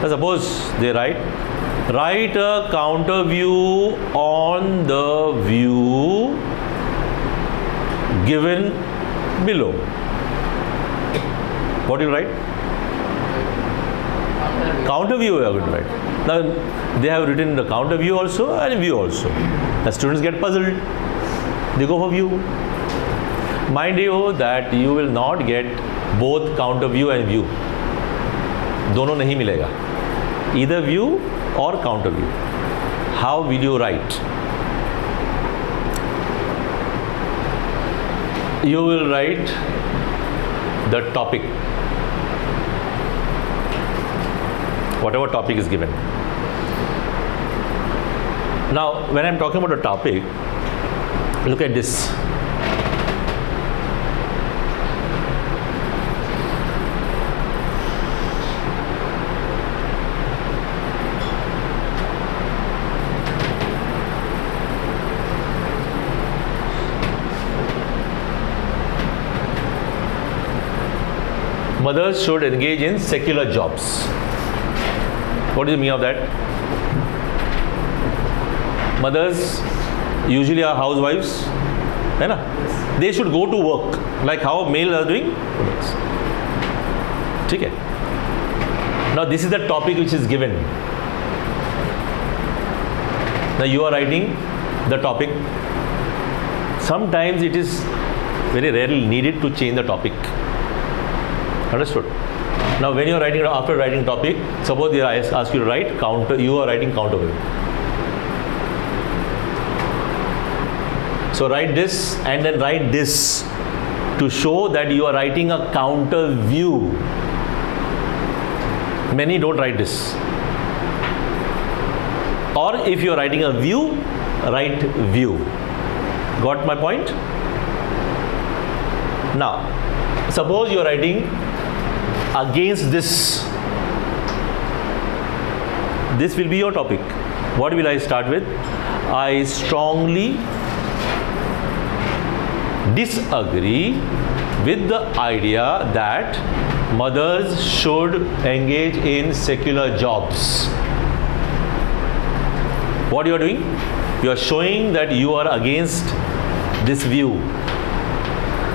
Suppose they write a counter view on the view given below. What do you write? Counter view you are going to write. Now they have written the counter view also and view also. The students get puzzled. They go for view. Mind you that you will not get both counter view and view. दोनों नहीं मिलेगा. Either view or counter view. How will you write? You will write the topic. Whatever topic is given. Now, when I'm talking about a topic, look at this. Mothers should engage in secular jobs. What is the meaning of that? Mothers usually are housewives, है ना? They should go to work like how males are doing. ठीक है? Now this is the topic which is given. Now you are writing the topic. Sometimes it is very rarely needed to change the topic. Understood? Now when you are writing, after writing topic, suppose they ask you to write counter, you are writing counter view. So write this and then write this to show that you are writing a counter view. Many don't write this. Or if you are writing a view, write view. Got my point? Now, suppose you are writing against this. This will be your topic. What will I start with? I strongly disagree with the idea that mothers should engage in secular jobs. What you are doing? You are showing that you are against this view.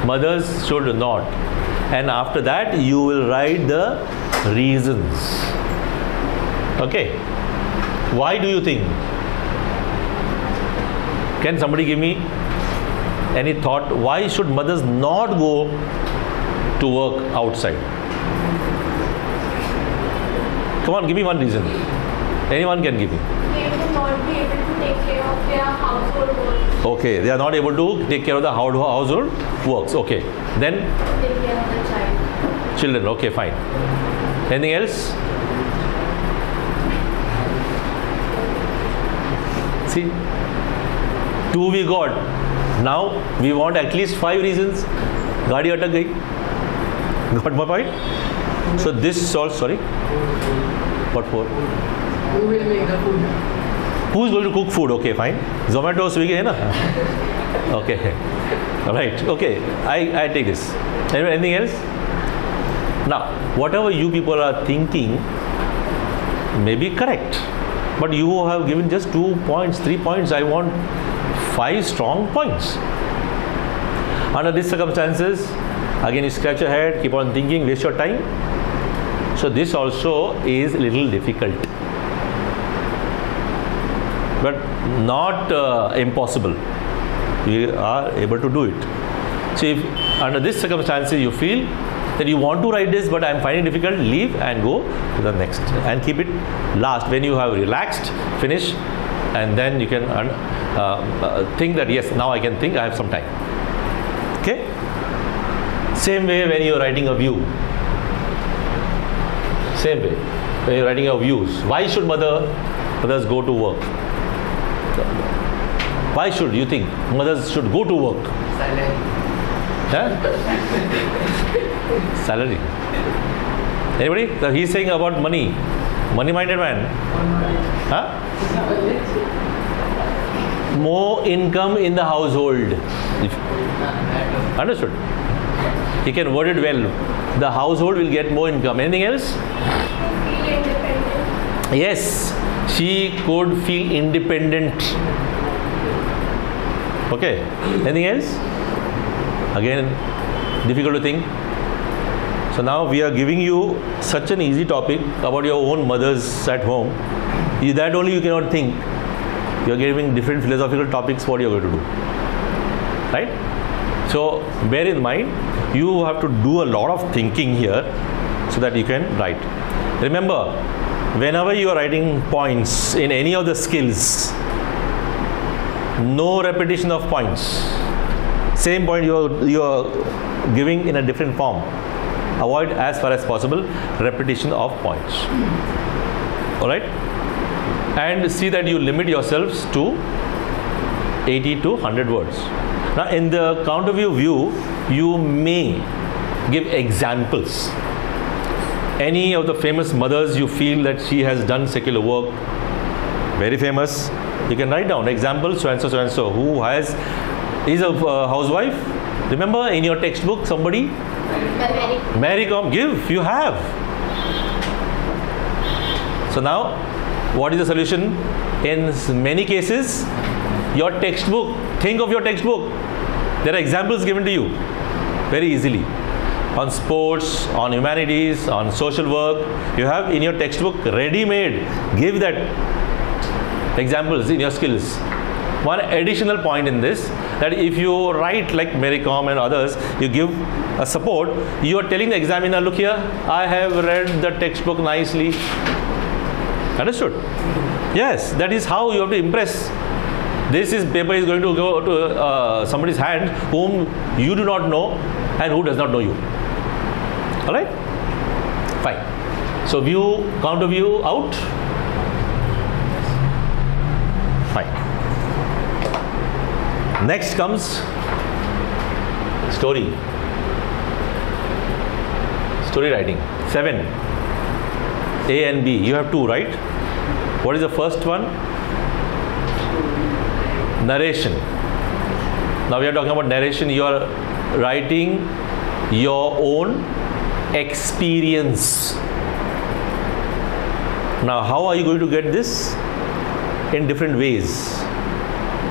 Mothers should not. And after that you will write the reasons. Okay. Why do you think? Can somebody give me any thought? Why should mothers not go to work outside? Come on, give me one reason. Anyone can give me. They will not be able to take care of their household work. Okay, they are not able to take care of the household works. Okay, then Take care of the child. children. Okay, fine. Anything else? See, 2 we got. Now we want at least 5 reasons. Gaadi atak gayi. Got my point? So this solves. Sorry. What for? Who will make the food? Who is going to cook food? Okay, fine. Zomato, Swiggy, hai na? Okay. All right. Okay. I take this. Anything else? Now, whatever you people are thinking may be correct, but you have given just 2 points, 3 points. I want 5 strong points. Under these circumstances, again you scratch your head, keep on thinking, waste your time. So this also is a little difficult, but not impossible. You are able to do it. So if under these circumstances you feel that you want to write this but I am finding it difficult, leave and go to the next and keep it last when you have relaxed, finish, and then you can think that yes, now I can think, I have some time. Okay? Same way when you are writing a view. Same way when you are writing your views. Why should mothers go to work? Why should you think mothers should go to work? Salary. Huh? Salary. Anybody? So he's saying about money. Money-minded man. Huh? More income in the household. Understood? He can word it well. The household will get more income. Anything else? Feel independent. Yes, she could feel independent. Okay. Anything else? Again, difficult to think. So now we are giving you such an easy topic about your own mothers at home. That only you cannot think. You are giving different philosophical topics what you are going to do. Right? So bear in mind, you have to do a lot of thinking here so that you can write. Remember, whenever you are writing points in any of the skills, no repetition of points. Same point you are giving in a different form. Avoid as far as possible repetition of points. Alright? And see that you limit yourselves to 80 to 100 words. Now in the counter view, you may give examples. Any of the famous mothers you feel that she has done secular work, very famous, you can write down examples, so and so, who is a housewife. Remember in your textbook somebody? Mary Kom, give, you have. So now, what is the solution? In many cases, your textbook, think of your textbook. There are examples given to you very easily. On sports, on humanities, on social work, you have in your textbook ready-made. Give that examples in your skills. One additional point in this, that if you write like Mary Kom and others, you give a support, you are telling the examiner, look here, I have read the textbook nicely. Understood? Yes, that is how you have to impress. This paper is going to go to somebody's hand whom you do not know and who does not know you. Alright? Fine. So view, counter view out. Fine. Next comes story. Story writing. 7. A and B. You have 2, right? What is the first one? Narration. Now we are talking about narration. You are writing your own experience. Now how are you going to get this? In different ways.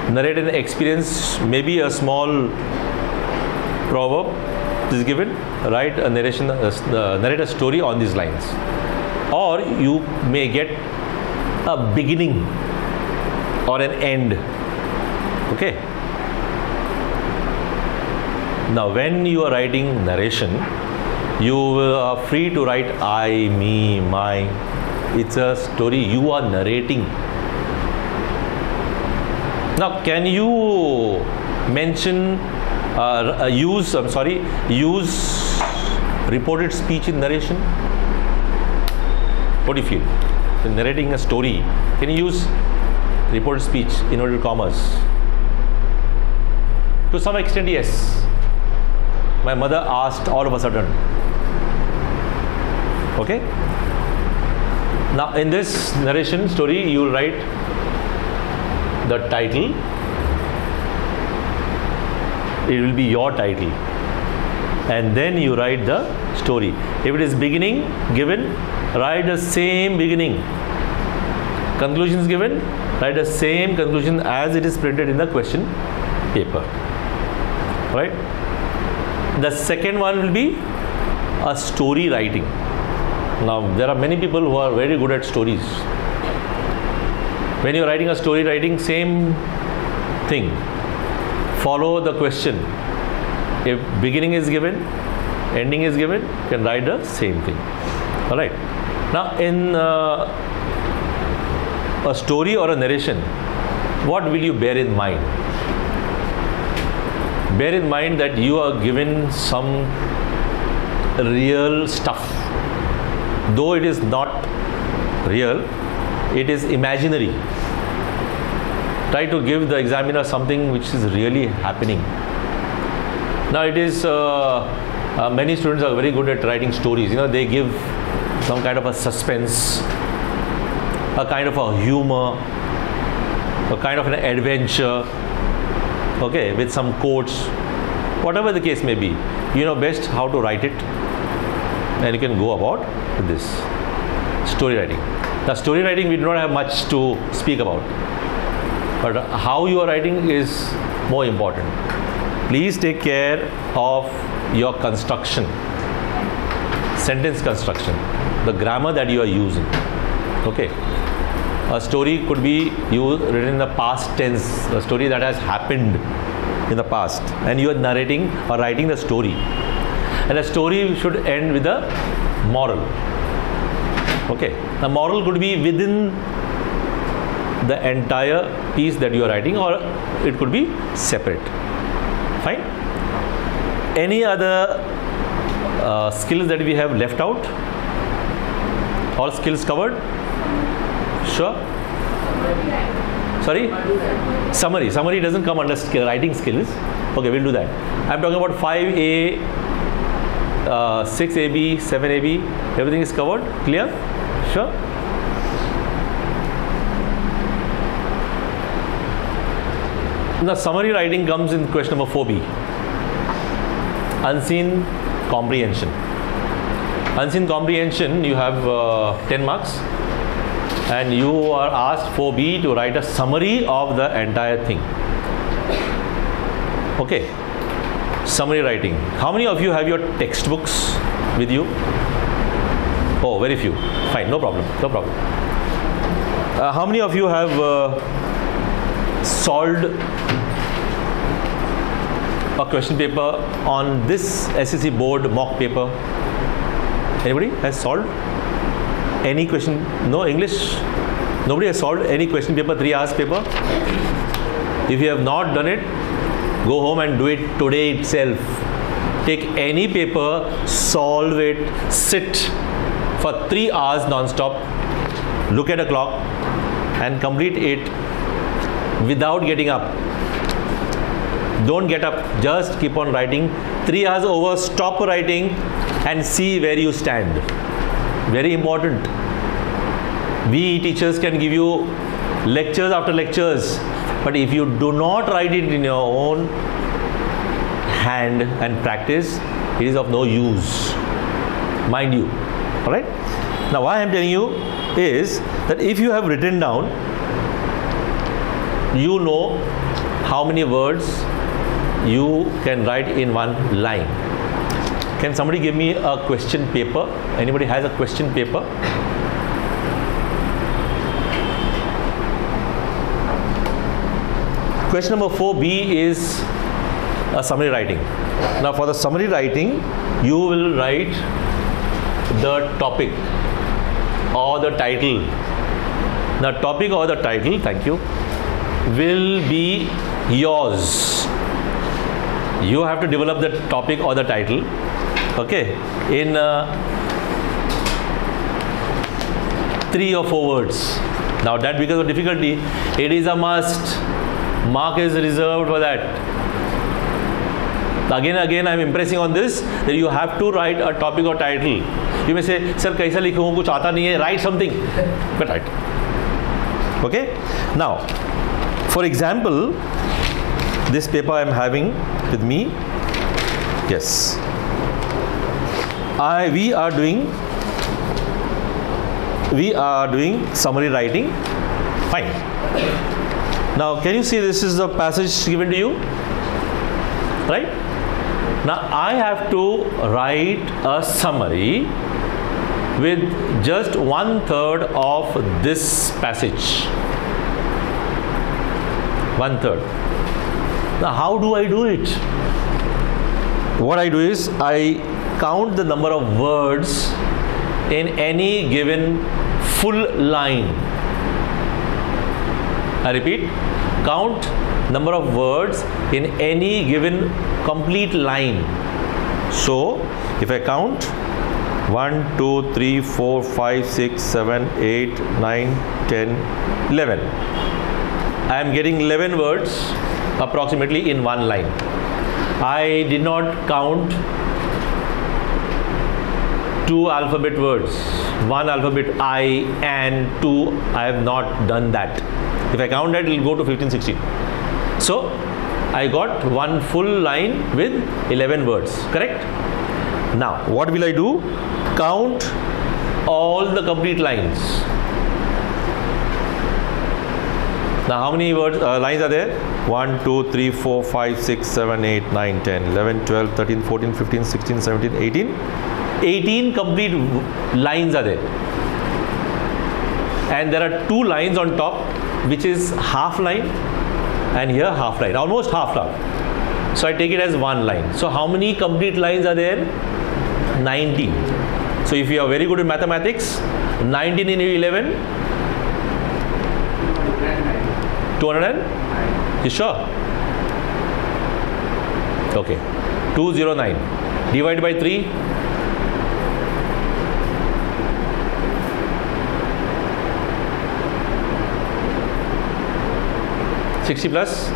Narrate an experience, maybe a small proverb is given, write a narration, narrate a story on these lines. Or you may get a beginning or an end. Okay. Now when you are writing narration, you are free to write I, me, my. It's a story you are narrating. Now can you mention use reported speech in narration? What do you feel? In narrating a story, can you use reported speech, inverted commas? To some extent, yes. My mother asked all of a sudden. Okay? Now in this narration story, you will write the title. It will be your title. And then you write the story. If it is beginning given, write the same beginning. Conclusions given, write the same conclusion as it is printed in the question paper. Right? The second one will be a story writing. Now there are many people who are very good at stories. When you are writing a story writing, same thing. Follow the question. If beginning is given, ending is given, you can write the same thing. Alright. Now in a story or a narration, what will you bear in mind? Bear in mind that you are given some real stuff. Though it is not real, it is imaginary. Try to give the examiner something which is really happening. Now it is many students are very good at writing stories. You know, they give some kind of a suspense, a kind of a humor, a kind of an adventure, okay, with some quotes, whatever the case may be. You know best how to write it, and you can go about with this story writing. Now story writing, we do not have much to speak about, but how you are writing is more important. Please take care of your construction. sentence construction, the grammar that you are using. Okay. A story could be written in the past tense, a story that has happened in the past, and you are narrating or writing the story. And a story should end with a moral. Okay. The moral could be within the entire piece that you are writing, or it could be separate. Fine. Any other skills that we have left out? All skills covered? Sure. Sorry? Summary. Summary doesn't come under writing skills. Okay, we'll do that. I'm talking about 5A, 6AB, 7AB. Everything is covered? Clear? Sure. Now, summary writing comes in question number 4B. Unseen comprehension. Unseen comprehension, you have 10 marks. And you are asked 4B to write a summary of the entire thing. Okay. Summary writing. How many of you have your textbooks with you? Oh, very few. Fine, no problem. No problem. How many of you have solved a question paper on this SEC board mock paper? Anybody has solved any question? No English? Nobody has solved any question paper, 3 hours paper? If you have not done it, go home and do it today itself. Take any paper, solve it, sit for 3 hours non-stop, look at a clock and complete it without getting up. Don't get up, just keep on writing. 3 hours over, stop writing and see where you stand. Very important. We teachers can give you lectures after lectures, but if you do not write it in your own hand and practice, it is of no use. Mind you. Alright? Now why I am telling you is that if you have written down, you know how many words you can write in one line. Can somebody give me a question paper? Anybody has a question paper? Question number 4B is a summary writing. Now for the summary writing, you will write the topic or the title. The topic or the title, thank you, will be yours. You have to develop the topic or the title, okay, in 3 or 4 words. Now that because of difficulty, it is a must. Mark is reserved for that. Again, I am impressing on this that you have to write a topic or title. You may say, sir, kaisa likhu, kuch aata nahi hai, write something. But write. Okay? Now, for example, this paper I am having with me. Yes. We are doing summary writing. Fine. Now, can you see this is the passage given to you? Right? Now, I have to write a summary with just 1/3 of this passage. 1/3. Now, how do I do it? What I do is I count the number of words in any given full line. I repeat, count number of words in any given complete line. So, if I count 1, 2, 3, 4, 5, 6, 7, 8, 9, 10, 11. I am getting 11 words approximately in one line. I did not count 2 alphabet words, 1 alphabet I and 2. I have not done that. If I count that, it will go to 15, 16. So, I got one full line with 11 words, correct? Now, what will I do? Count all the complete lines. Now, how many words, lines are there? 1, 2, 3, 4, 5, 6, 7, 8, 9, 10, 11, 12, 13, 14, 15, 16, 17, 18, 18 complete lines are there, and there are 2 lines on top, which is half line, and here half line, almost half line. So I take it as 1 line. So how many complete lines are there? 19. So if you are very good in mathematics, 19 in 11, 209. You sure? Okay. 209. Divide by 3. 60 plus.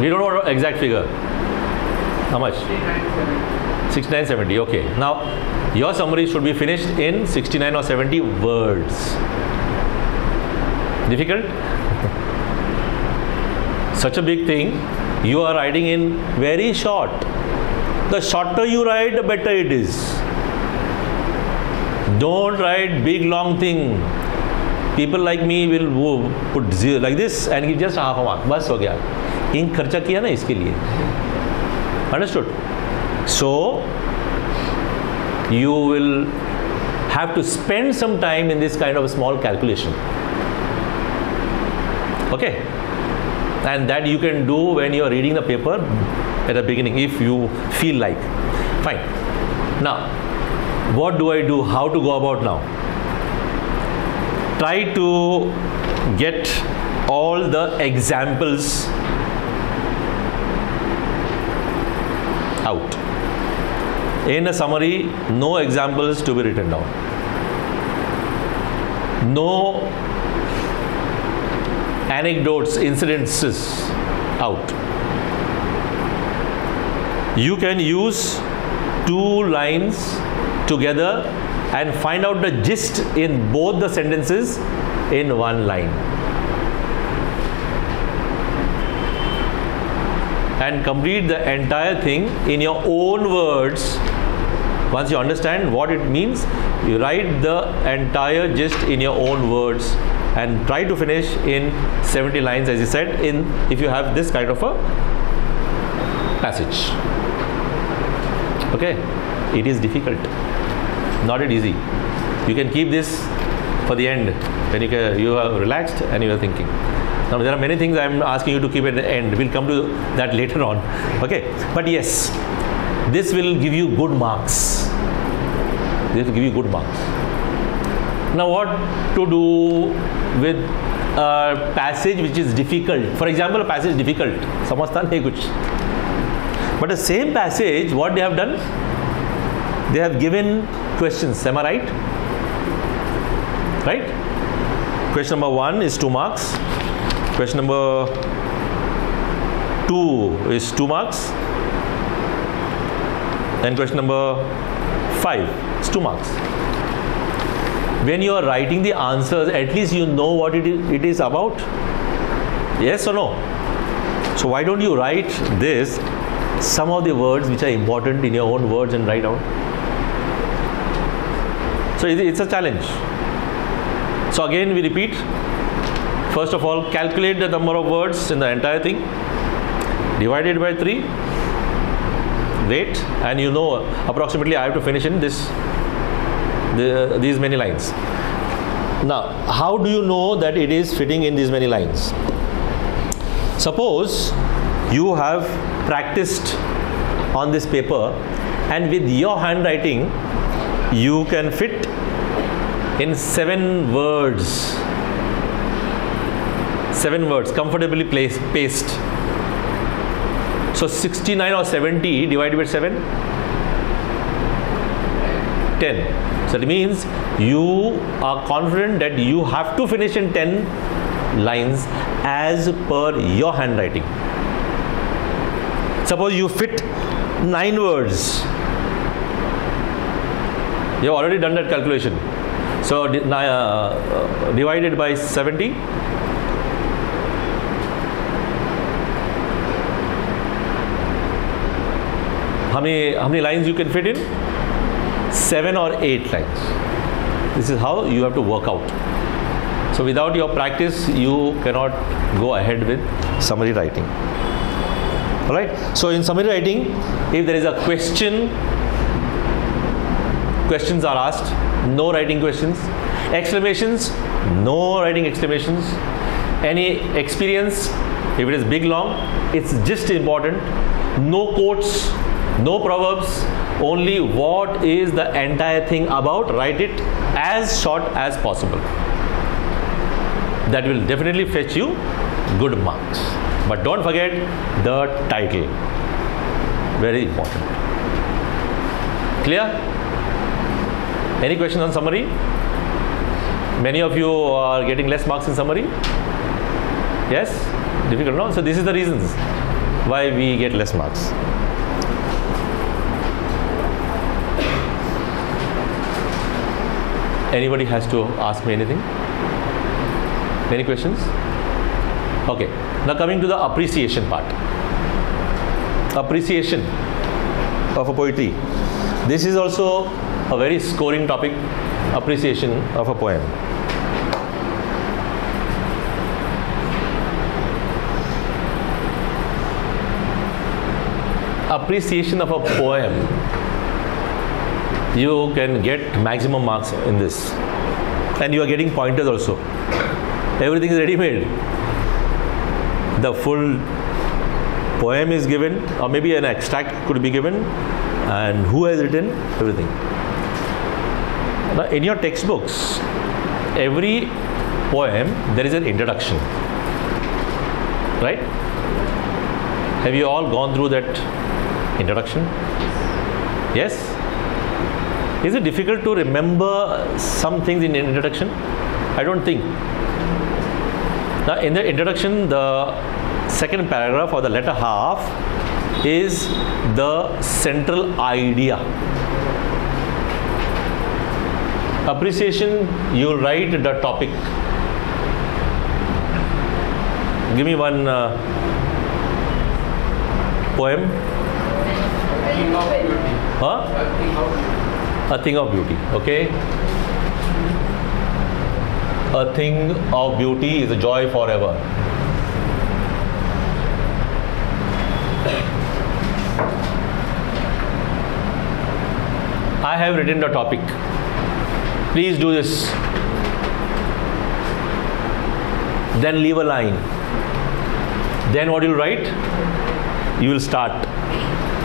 We don't know exact figure. How much? 6970. Okay. Now, your summary should be finished in 69 or 70 words. Difficult? Such a big thing, you are writing in very short. The shorter you write, the better it is. Don't write big long thing. People like me will put 0 like this and give just half a mark. बस हो गया. Ink खर्चा किया ना इसके लिए. Understood? So you will have to spend some time in this kind of a small calculation. Okay? And that you can do when you are reading the paper at the beginning, if you feel like. Fine. Now, what do I do? How to go about now? Try to get all the examples out. In a summary, no examples to be written down. No anecdotes, incidences out. You can use 2 lines together and find out the gist in both the sentences in 1 line. And complete the entire thing in your own words. Once you understand what it means, you write the entire gist in your own words and try to finish in 70 lines, as I said, if you have this kind of a passage. Okay? It is difficult, not it easy. You can keep this for the end when you are relaxed and you are thinking. Now there are many things I am asking you to keep at the end. We'll come to that later on. Okay? But yes, this will give you good marks. This will give you good marks. Now what to do with a passage which is difficult? For example, a passage is difficult. Samajhta nahi kuch. But the same passage, what they have done? They have given questions. Am I right? Right? Question number 1 is 2 marks. Question number 2 is 2 marks. And question number 5 is 2 marks. When you are writing the answers, at least you know what it is about. Yes or no? So why don't you write this, some of the words which are important in your own words, and write down. So it's a challenge. So again we repeat. First of all, calculate the number of words in the entire thing. Divide it by 3. Wait, and you know approximately I have to finish in these many lines. Now, how do you know that it is fitting in these many lines? Suppose you have practiced on this paper, and with your handwriting you can fit in 7 words. 7 words comfortably paced. So 69 or 70 divided by 7, 10. So it means you are confident that you have to finish in 10 lines as per your handwriting. Suppose you fit 9 words. You have already done that calculation. So divided by 70. How many lines you can fit in? 7 or 8 lines. This is how you have to work out. So without your practice, you cannot go ahead with summary writing. Alright, so in summary writing, if there is a question, questions are asked, no writing questions. Exclamations, no writing exclamations. Any experience, if it is big long, it's just important. No quotes, no proverbs, only what is the entire thing about, write it as short as possible. That will definitely fetch you good marks. But don't forget the title, very important. Clear? Any questions on summary? Many of you are getting less marks in summary. Yes? Difficult, no? So this is the reasons why we get less marks. Anybody has to ask me anything? Any questions? Okay. Now coming to the appreciation part. Appreciation of a poetry. This is also a very scoring topic. Appreciation of a poem. Appreciation of a poem, you can get maximum marks in this, and you are getting pointers also. Everything is ready made. The full poem is given, or maybe an extract could be given, and who has written, everything. Now in your textbooks, every poem there is an introduction, right? Have you all gone through that introduction? Yes? Is it difficult to remember some things in introduction? I don't think. Now in the introduction, the second paragraph or the latter half is the central idea. Appreciation, you write the topic. Give me one poem. Huh? A thing of beauty. Okay. A thing of beauty is a joy forever. I have written the topic. Please do this. Then leave a line. Then what you will write? You will start.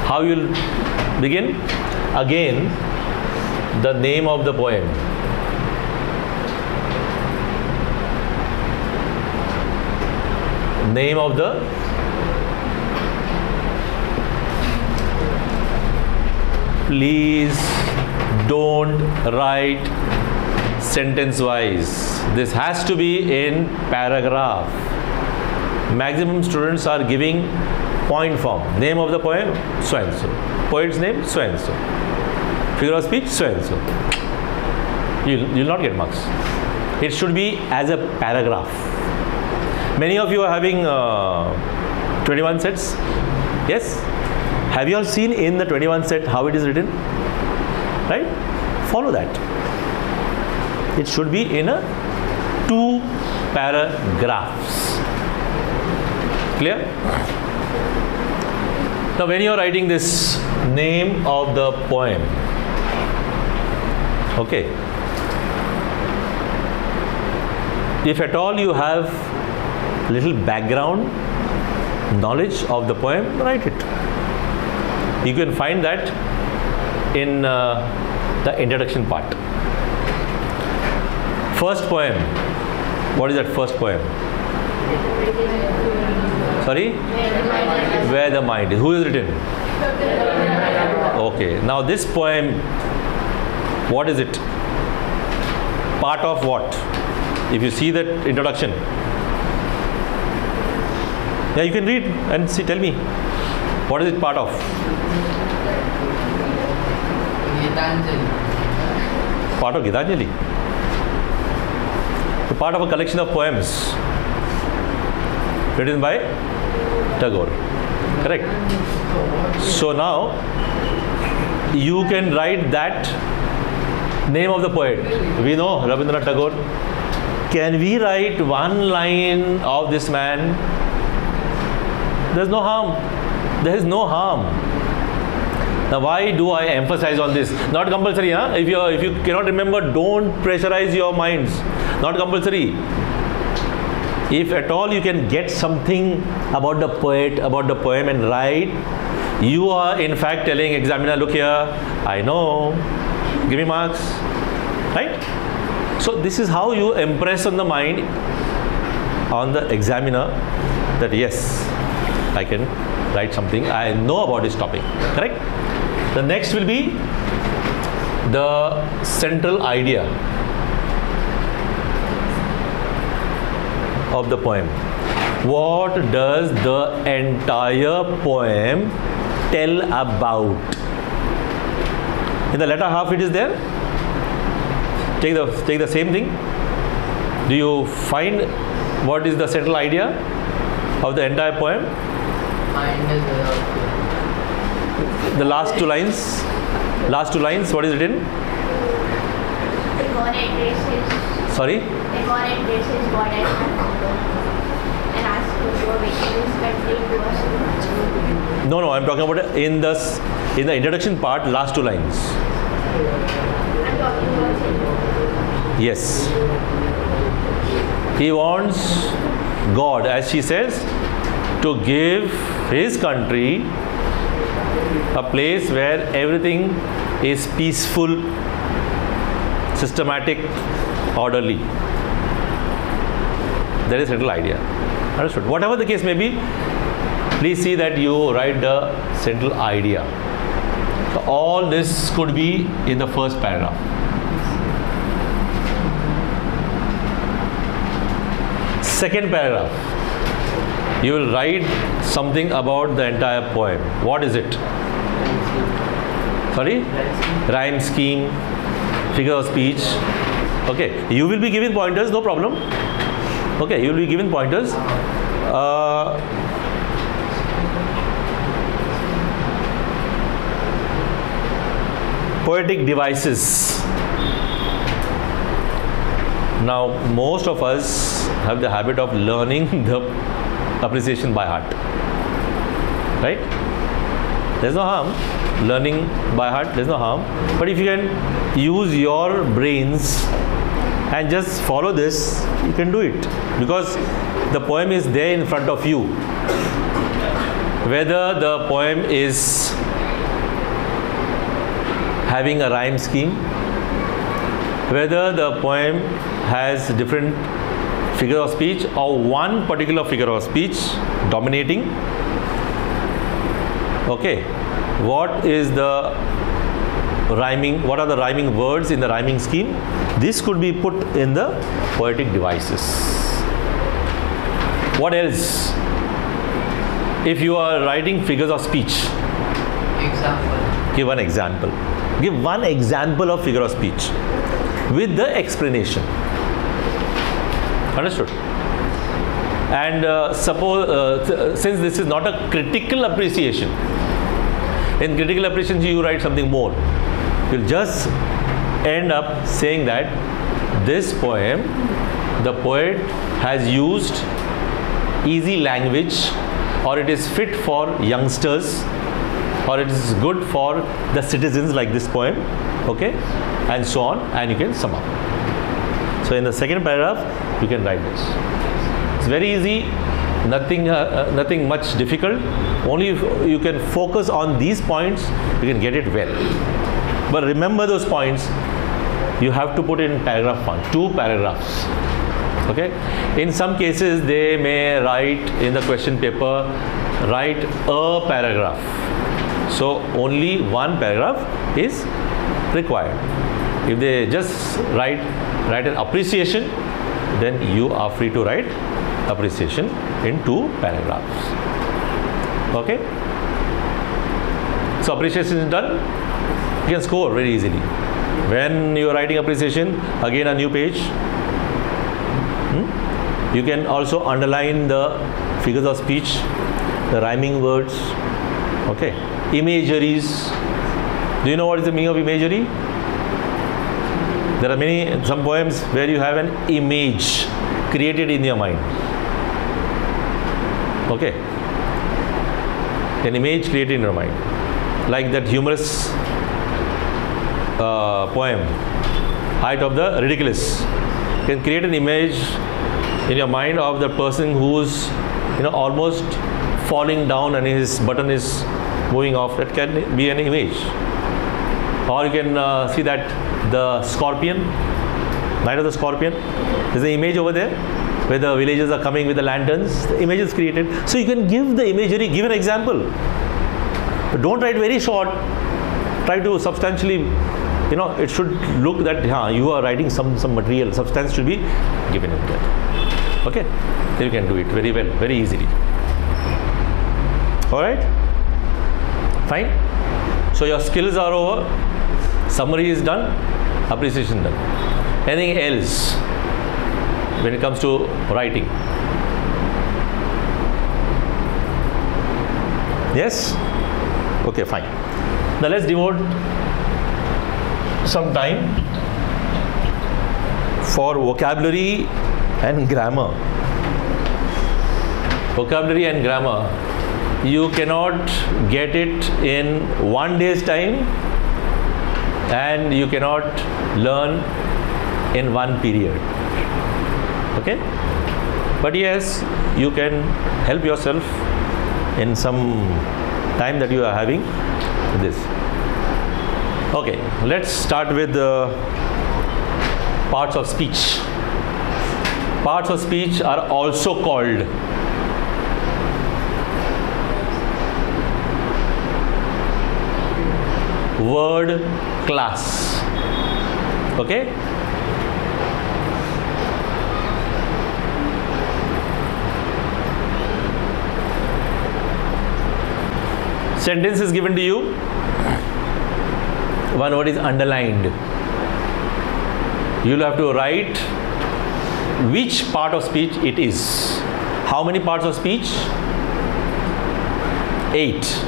How you will begin? Again, the name of the poem. Name of the please don't write sentence wise. This has to be in paragraph. Maximum students are giving point form. Name of the poem, so and so. Poet's name, so and so. Figure of speech, so and so. You'll not get marks. It should be as a paragraph. Many of you are having 21 sets. Yes? Have you all seen in the 21 set how it is written? Right? Follow that. It should be in a 2 paragraphs. Clear? Now when you are writing this name of the poem, okay, if at all you have little background knowledge of the poem, write it. You can find that in the introduction part. First poem. What is that first poem? Sorry? Where the mind is. Who is written? Okay. Now this poem, what is it? Part of what? If you see that introduction. Yeah, you can read and see. Tell me. What is it part of? Part of Gitanjali. So part of a collection of poems written by Tagore. Correct. So now you can write that name of the poet. We know Rabindranath Tagore. Can we write one line of this man? There's no harm. There is no harm. Now, why do I emphasize on this? Not compulsory, huh? If you cannot remember, don't pressurize your minds. Not compulsory. If at all you can get something about the poet, about the poem and write, you are in fact telling examiner, look here, I know, give me marks, right? So this is how you impress on the mind, on the examiner, that yes, I can write something, I know about this topic, correct? The next will be the central idea of the poem. What does the entire poem tell about? In the latter half it is there. Take the same thing. Do you find what is the central idea of the entire poem? The last two lines. Last two lines, what is written? The God addresses. Sorry? The God addresses God as and asks to show witness country to us. No, I'm talking about in the introduction part, last two lines. I'm talking about it. Yes. He wants God, as she says, to give his country a place where everything is peaceful, systematic, orderly. That is central idea. Understood? Whatever the case may be, please see that you write the central idea. So all this could be in the first paragraph. Second paragraph, you will write something about the entire poem. What is it? Sorry? Rhyme scheme, figure of speech. Okay, you will be given pointers, no problem. Okay, you will be given pointers. Poetic devices. Now, most of us have the habit of learning the appreciation by heart. Right? There's no harm. Learning by heart, there's no harm. But if you can use your brains and just follow this, you can do it. Because the poem is there in front of you. Whether the poem is having a rhyme scheme, whether the poem has different figure of speech or one particular figure of speech dominating. Okay, what is the rhyming, what are the rhyming words in the rhyming scheme? This could be put in the poetic devices. What else? If you are writing figures of speech, Example. give one example. Give one example of figure of speech with the explanation. Understood? And suppose, since this is not a critical appreciation, in critical appreciation you write something more. You'll just end up saying that this poem, the poet has used easy language, or it is fit for youngsters, or it is good for the citizens like this poem, okay, and so on, and you can sum up. So in the second paragraph you can write this. It's very easy, nothing much difficult. Only if you can focus on these points, you can get it well. But remember those points, you have to put in paragraph 1, 2 paragraphs. Okay? In some cases they may write in the question paper, write a paragraph. So only one paragraph is required. If they just write an appreciation, then you are free to write appreciation in 2 paragraphs. Okay? So appreciation is done. You can score very easily. When you are writing appreciation, again a new page. You can also underline the figures of speech, the rhyming words. Okay? Imageries. Do you know what is the meaning of imagery? There are some poems where you have an image created in your mind. Okay. An image created in your mind. Like that humorous poem, Height of the Ridiculous. You can create an image in your mind of the person who's almost falling down and his button is moving off. That can be an image. Or you can see that the scorpion, Night of the Scorpion. There's an image over there where the villagers are coming with the lanterns. The image is created. So you can give the imagery, give an example. But don't write very short. Try to substantially, it should look that you are writing some material. Substance should be given in that. Okay? Then you can do it very well, very easily. Alright? Fine? So your skills are over. Summary is done. Appreciation done. Anything else when it comes to writing? Yes? Okay, fine. Now let's devote some time for vocabulary and grammar. Vocabulary and grammar, you cannot get it in one day's time, and you cannot learn in one period. Okay? But yes, you can help yourself in some time that you are having this. Okay, let's start with the parts of speech. Parts of speech are also called word class. Okay? Sentence is given to you. One word is underlined. You'll have to write which part of speech it is. How many parts of speech? 8.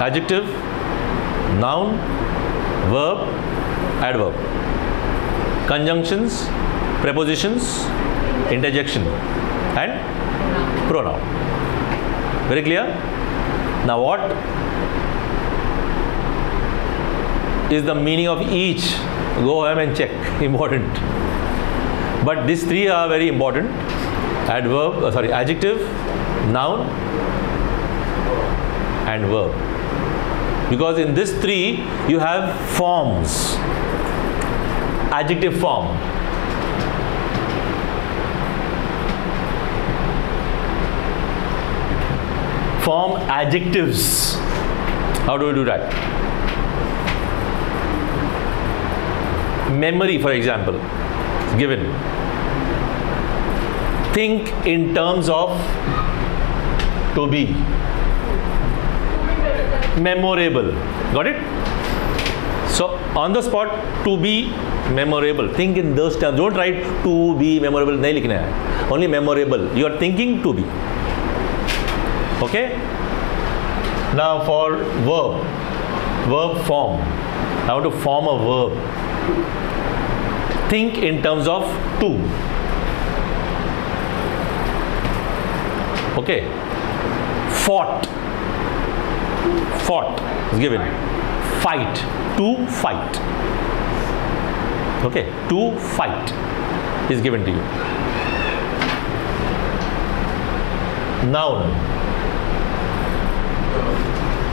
Adjective, noun, verb, adverb. Conjunctions, prepositions, interjection, and pronoun. Very clear? Now what is the meaning of each? Go home and check. Important. But these 3 are very important. Adjective, noun, and verb. Because in this 3 you have forms. Adjective form. Form adjectives. How do we do that? Memory, for example, given. Think in terms of to be. Memorable. Got it? So on the spot, to be memorable. Think in those terms. Don't write to be memorable. Nahi likhna hai. Only memorable. You are thinking to be. Okay? Now for verb. Verb form. I want to form a verb. Think in terms of to. Okay. Fought. Fought is given. Fight. To fight. Okay. To fight is given to you. Noun.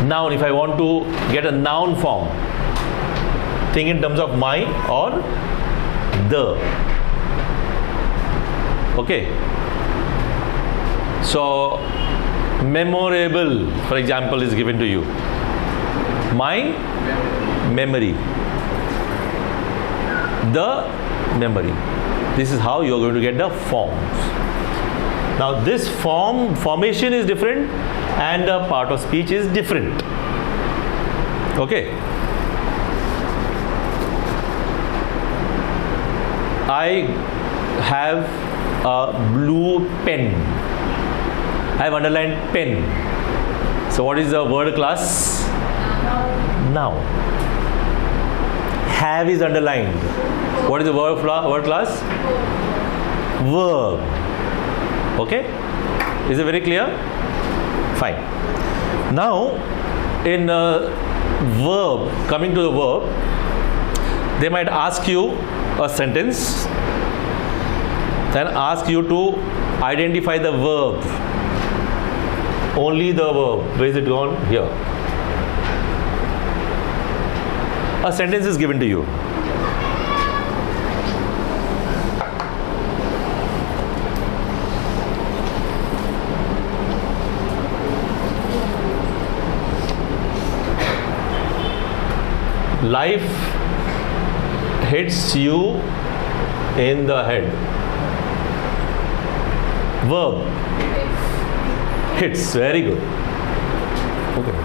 Noun, if I want to get a noun form, think in terms of my or the. Okay. So, memorable, for example, is given to you. My memory. The memory. This is how you are going to get the forms. Now, this formation is different, and a part of speech is different. Okay. I have a blue pen. I have underlined pen. So what is the word class? Noun. Have is underlined. What is the word class? Verb. Okay? Is it very clear? Fine. Now, in verb, coming to the verb, they might ask you a sentence and ask you to identify the verb. Only the verb. Where is it gone? Here. A sentence is given to you. Life hits you in the head. Verb. Hits. Very good. Okay.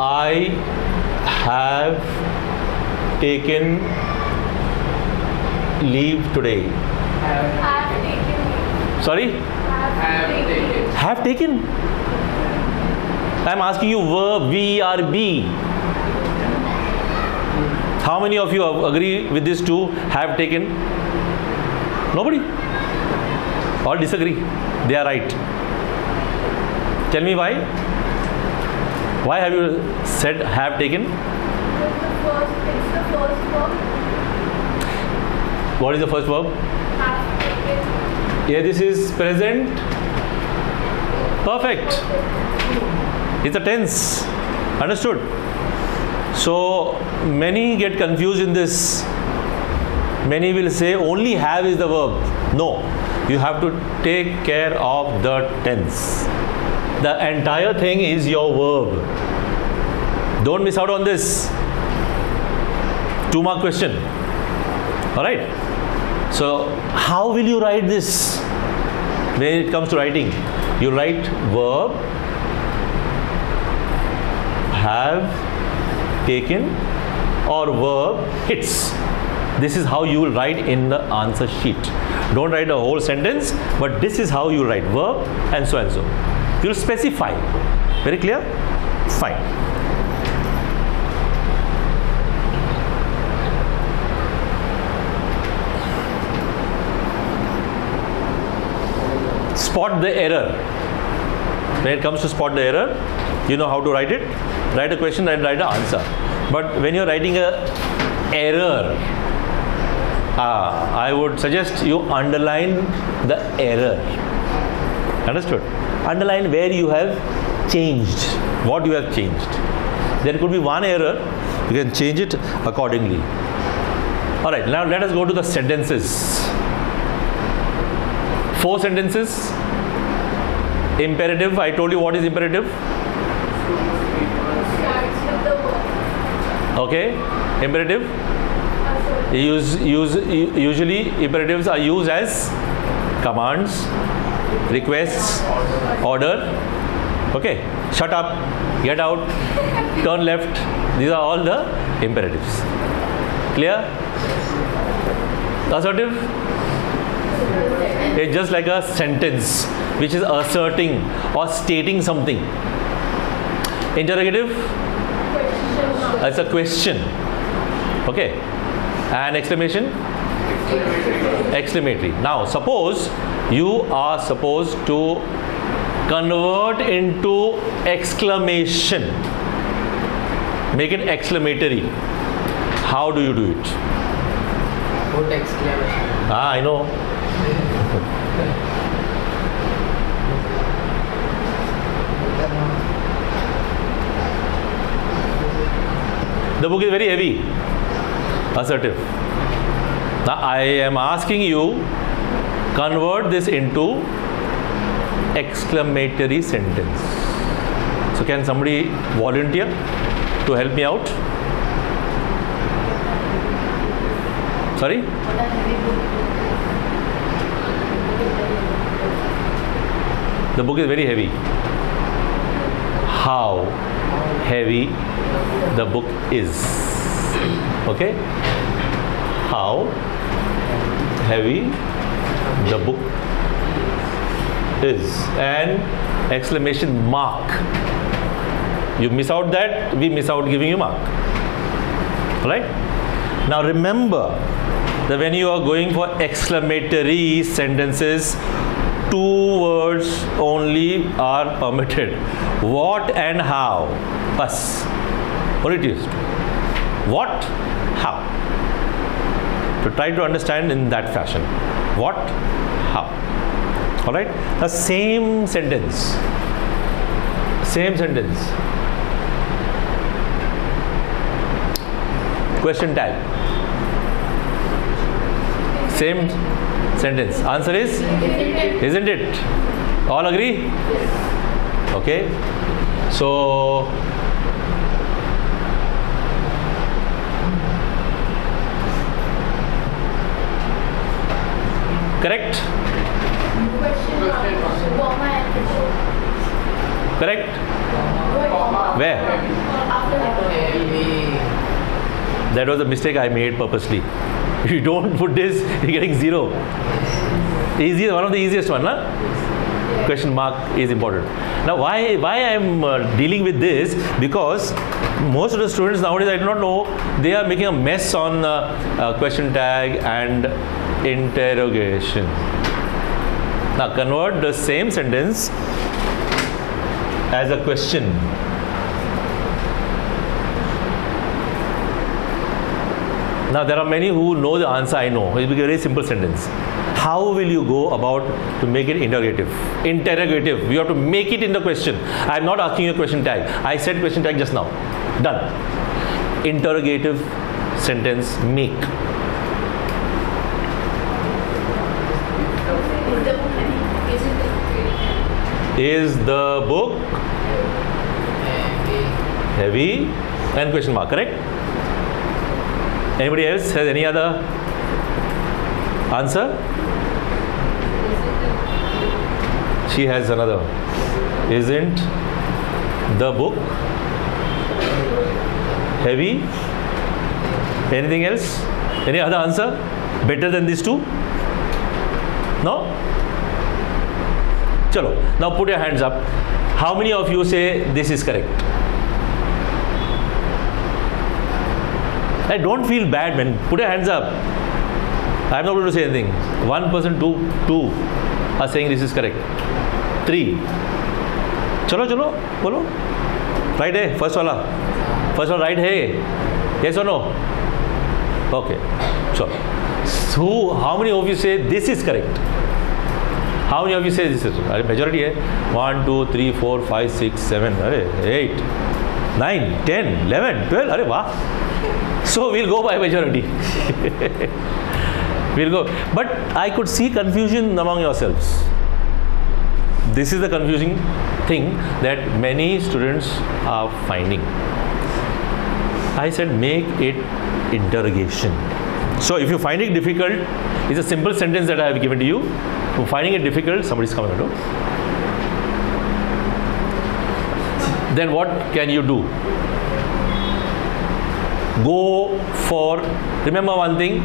I have taken leave today. Sorry? Have taken. I'm asking you verb, VRB. How many of you agree with this two? Have taken? Nobody? All disagree. They are right. Tell me why? Why have you said have taken? It's the first verb. What is the first verb? Have taken. Yeah, this is present perfect. It's a tense. Understood? So many get confused in this. Many will say only have is the verb. No, you have to take care of the tense. The entire thing is your verb. Don't miss out on this. 2-mark question. Alright? So how will you write this? When it comes to writing, you write verb, have taken, or verb hits. This is how you will write in the answer sheet. Don't write the whole sentence, but this is how you write verb and so and so. You will specify. Very clear? Fine. Spot the error. When it comes to spot the error, you know how to write it. Write a question and write an answer. But when you're writing a error, I would suggest you underline the error. Understood? Underline where you have changed, what you have changed. There could be one error, you can change it accordingly. Alright, now let us go to the sentences. 4 sentences. Imperative, I told you what is imperative. Starts with the verb. Okay, imperative. Usually imperatives are used as commands, requests, order. Okay, shut up, get out, turn left. These are all the imperatives. Clear? Assertive? It's just like a sentence which is asserting or stating something. Interrogative? It's a question. Okay. And exclamation? Exclamatory. Now suppose you are supposed to convert into exclamation. Make it exclamatory. How do you do it? Put exclamation. I know. The book is very heavy. Assertive. Now I am asking you, convert this into exclamatory sentence. So can somebody volunteer to help me out? Sorry? The book is very heavy. How heavy the book is. Okay? How heavy the book is. And exclamation mark. You miss out that, we miss out giving you mark. Right? Now remember that when you are going for exclamatory sentences, 2 words only are permitted. What and how? Bas. Only 2. What? How? To try to understand in that fashion. What? How? Alright? The same sentence. Same sentence. Question tag. Same sentence. Answer is? Isn't it? All agree? Okay. So, correct? Correct? Where? That was a mistake I made purposely. If you don't put this, you're getting 0. Easy, one of the easiest one, huh? Question mark is important. Now, why I am dealing with this? Because most of the students nowadays, I do not know, they are making a mess on question tag and interrogation. Now, convert the same sentence as a question. Now, there are many who know the answer. I know. It will be a very simple sentence. How will you go about to make it interrogative? Interrogative. You have to make it in the question. I am not asking you a question tag. I said question tag just now. Done. Interrogative sentence make. Is the book heavy? And question mark, correct? Anybody else has any other answer? She has another. Isn't the book heavy? Anything else? Any other answer? Better than these two? No? Chalo. Now put your hands up. How many of you say this is correct? Hey, don't feel bad, man. Put your hands up. I'm not going to say anything. 1 person, two are saying this is correct. 3. Chalo, bolo. Right, hey, first one right, hey. Yes or no? Okay. So, how many of you say this is correct? How many of you say this is? Majority hai. 1, 2, 3, 4, 5, 6, 7, 8, 9, 10, 11, 12. Arey, wow. So we'll go by majority. We'll go. But I could see confusion among yourselves. This is the confusing thing that many students are finding. I said make it interrogation. So if you find it difficult, it's a simple sentence that I have given to you. If you're finding it difficult, somebody's coming at you. Then what can you do? Go for, remember one thing,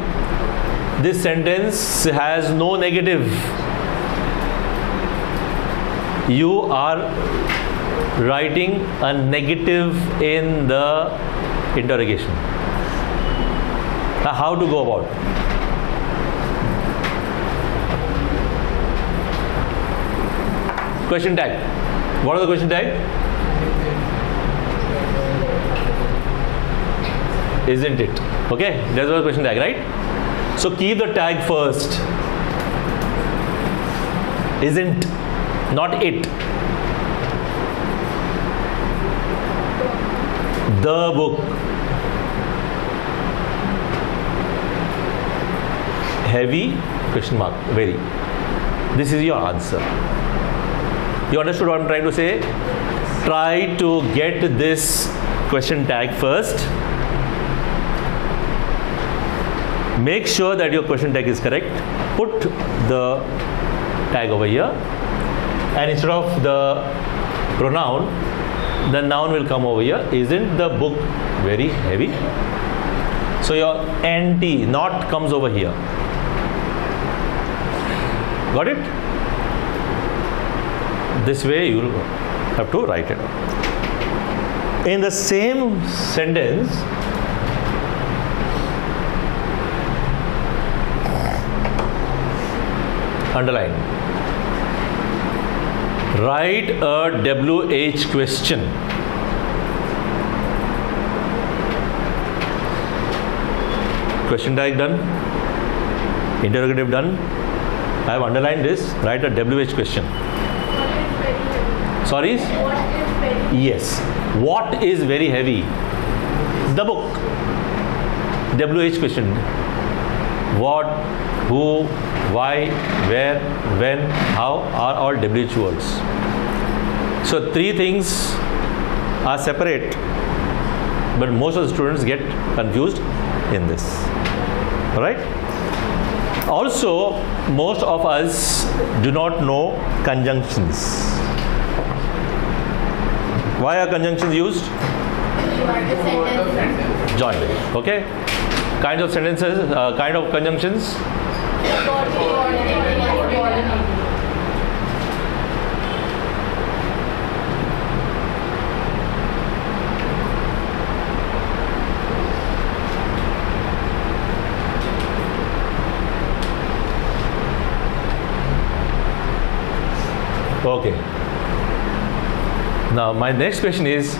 this sentence has no negative. You are writing a negative in the interrogation. Now, how to go about? Question tag. What are the question tag? Isn't it? Okay, that's the question tag, right? So keep the tag first. Isn't, not it. The book. Heavy? Question mark. Very. This is your answer. You understood what I'm trying to say? Try to get this question tag first. Make sure that your question tag is correct. Put the tag over here, and instead of the pronoun, the noun will come over here. Isn't the book very heavy? So your NT, not, comes over here. Got it? This way you will have to write it. In the same sentence, underline. Write a WH question. Question tag done. Interrogative done. I have underlined this. Write a WH question. Sorry? Yes. What is very heavy? The book. WH question. What, who, why, where, when, how are all WH words. So three things are separate, but most of the students get confused in this. Alright? Also, most of us do not know conjunctions. Why are conjunctions used? Join. Okay? Kind of sentences, kind of conjunctions. Okay. Now my next question is,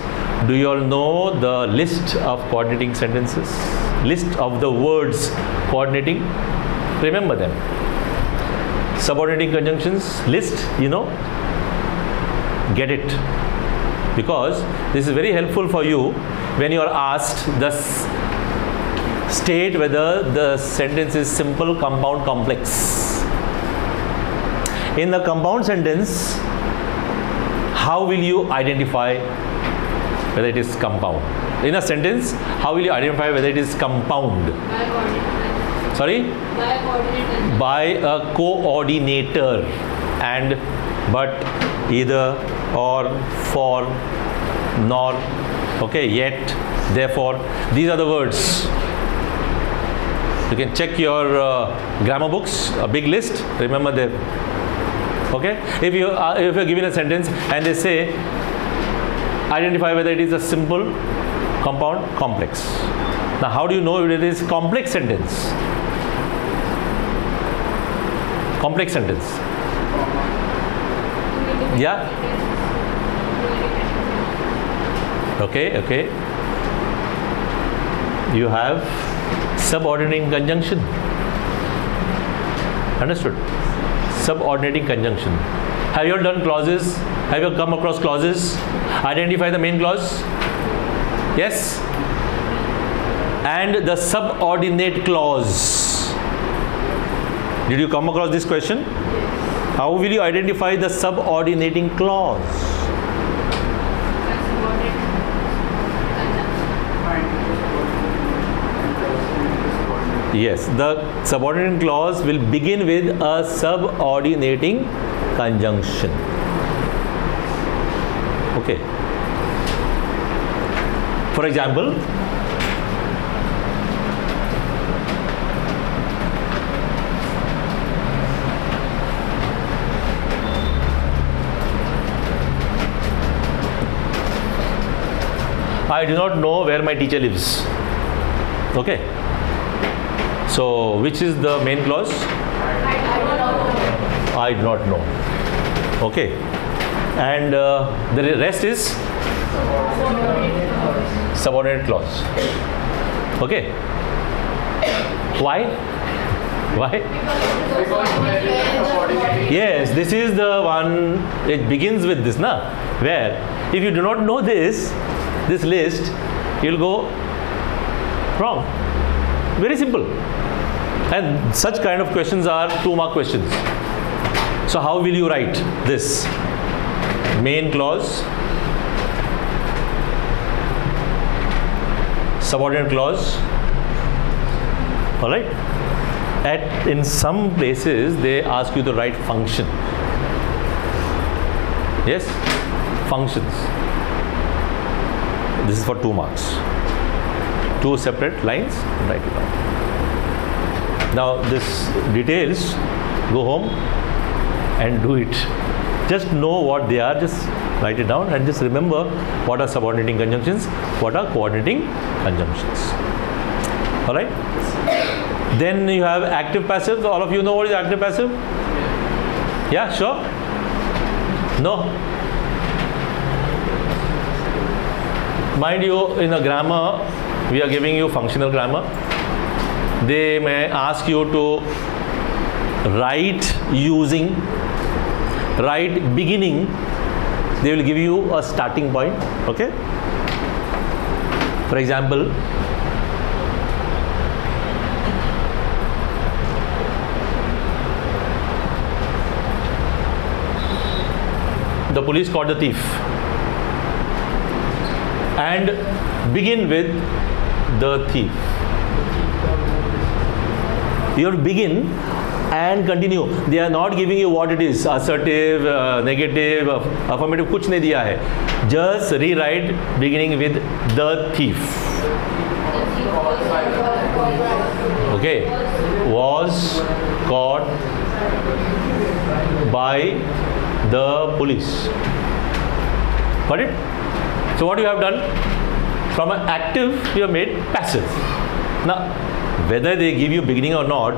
do you all know the list of coordinating sentences? List of the words coordinating? Remember them. Subordinating conjunctions list, you know? Get it. Because this is very helpful for you when you are asked the state whether the sentence is simple, compound, complex. In the compound sentence, how will you identify whether it is compound? In a sentence, how will you identify whether it is compound? Sorry? By a coordinator. And, but, either, or, for, nor, okay, yet, therefore. These are the words. You can check your grammar books, a big list, remember them. Okay? If you're given a sentence and they say, identify whether it is a simple, compound, complex. Now, how do you know if it is complex sentence? Complex sentence. Yeah? Okay, okay. You have subordinating conjunction. Understood? Subordinating conjunction. Have you all done clauses? Have you come across clauses? Identify the main clause. Yes? And the subordinate clause. Did you come across this question? How will you identify the subordinating clause? Yes, the subordinating clause will begin with a subordinating conjunction. Okay. For example, I do not know where my teacher lives. Okay. So, which is the main clause? I do not know. Okay. And the rest is subordinate clause. Okay. Why? Why? Yes, this is the one. It begins with this, na? Where if you do not know this list, you'll go wrong. Very simple. And such kind of questions are 2-mark questions. So how will you write this? Main clause, subordinate clause. All right. In some places they ask you to write function. Yes, functions. This is for 2 marks. 2 separate lines. Write it down. Now this details, go home and do it. Just know what they are, just write it down and just remember what are subordinating conjunctions, what are coordinating conjunctions. Alright? Then you have active passive. All of you know what is active passive? Yeah, sure. No. Mind you, in a grammar, we are giving you functional grammar. They may ask you to write beginning. They will give you a starting point. Okay. For example, the police caught the thief, and begin with the thief. You have to begin and continue. They are not giving you what it is, assertive, negative, affirmative, कुछ नहीं दिया है. Just rewrite beginning with the thief. Okay. Was caught by the police. Got it? So what you have done? From an active, you have made passive. Now, whether they give you beginning or not,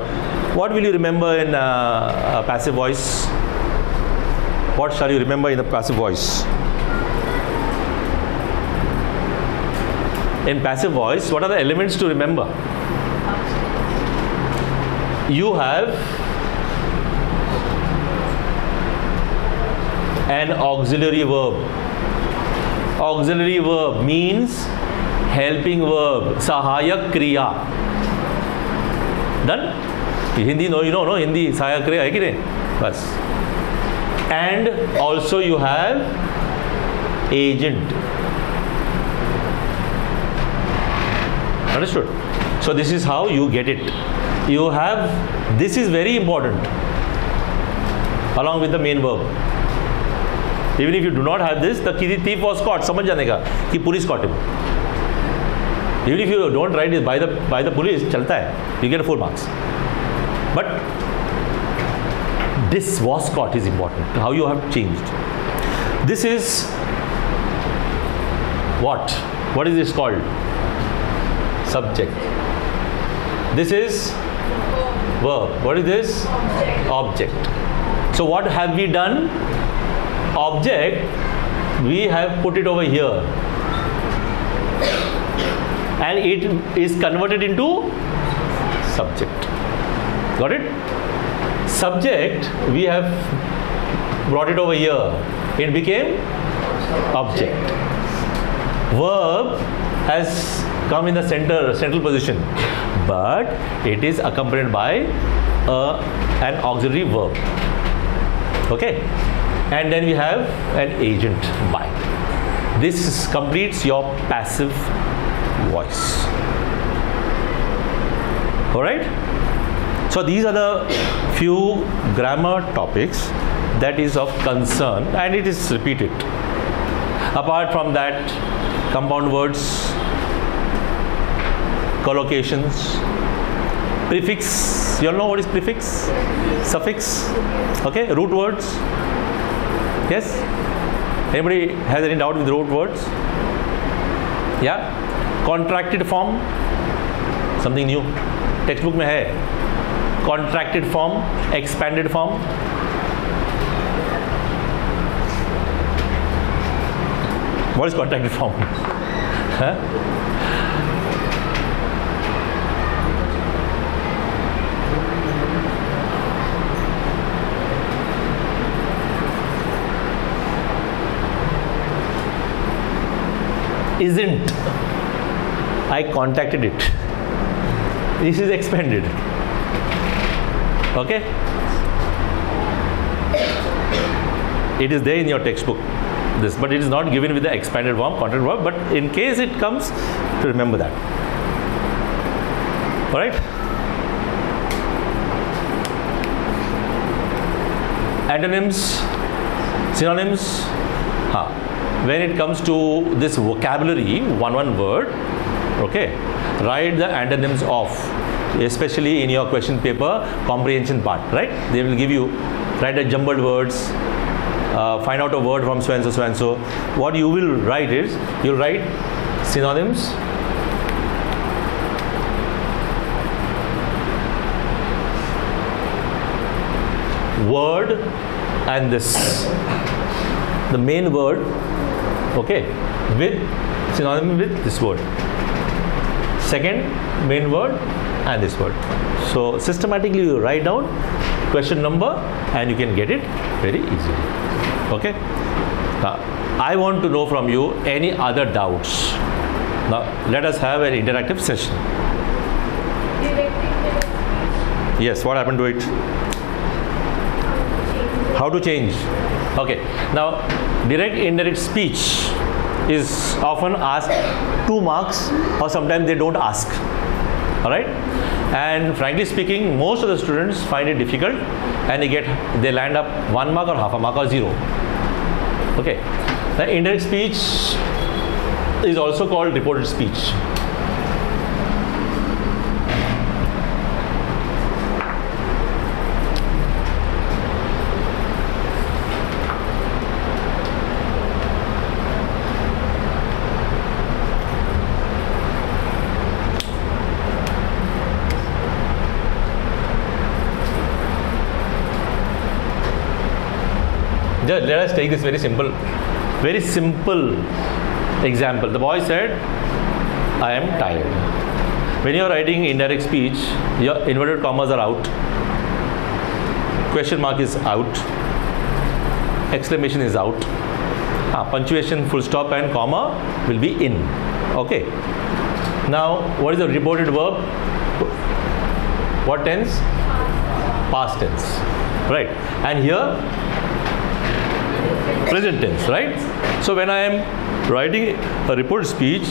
what will you remember in a passive voice? What shall you remember in the passive voice? In passive voice, what are the elements to remember? You have an auxiliary verb. Auxiliary verb means helping verb, sahayak kriya. Done? Hindi, no, you know, no, Hindi sahayak kriya hai ki nahi? Bas. And also you have agent. Understood? So this is how you get it. You have, this is very important, along with the main verb. Even if you do not have this, the thief was caught, समझ जाने का कि police caught him. Even if you don't write it by the police, चलता है, you get 4 marks. But this was caught is important. How you have changed. This is what? What is this called? Subject. This is verb. What is this? Object. So what have we done? Object, we have put it over here, and it is converted into subject. Got it? Subject, we have brought it over here. It became object. Verb has come in the central position, but it is accompanied by an auxiliary verb. Okay. And then we have an agent by. This completes your passive voice. Alright? So these are the few grammar topics that is of concern, and it is repeated. Apart from that, compound words, collocations, prefix. You all know what is prefix? Suffix. Okay? Root words. Yes? Anybody has any doubt with root words? Yeah? Contracted form. Something new. Textbook में है. Contracted form, expanded form. What is contracted form? Huh? Isn't. I contacted it. This is expanded. Okay? It is there in your textbook, this, but it is not given with the expanded form, contracted verb, but in case it comes, to remember that. Alright? Antonyms, synonyms. When it comes to this vocabulary, one word, okay, write the antonyms of, especially in your question paper comprehension part, right? They will give you, write the jumbled words, find out a word from so and so, so and so. What you will write is, you'll write synonyms, word, and this. the main word, okay, with synonym with this word. Second main word and this word. So systematically you write down question number and you can get it very easily. Okay. Now I want to know from you any other doubts. Now let us have an interactive session. Yes, what happened to it? How to change? Okay. Now direct indirect speech is often asked 2 marks, or sometimes they don't ask. All right. And frankly speaking, most of the students find it difficult and they land up 1 mark or half a mark or 0. Okay. The indirect speech is also called reported speech. Let us take this very simple example. The boy said, I am tired. When you are writing indirect speech, your inverted commas are out, question mark is out, exclamation is out, punctuation, full stop and comma will be in. Okay. Now what is the reported verb? What tense? Past tense. Right. And here present tense, right? So when I am writing a reported speech,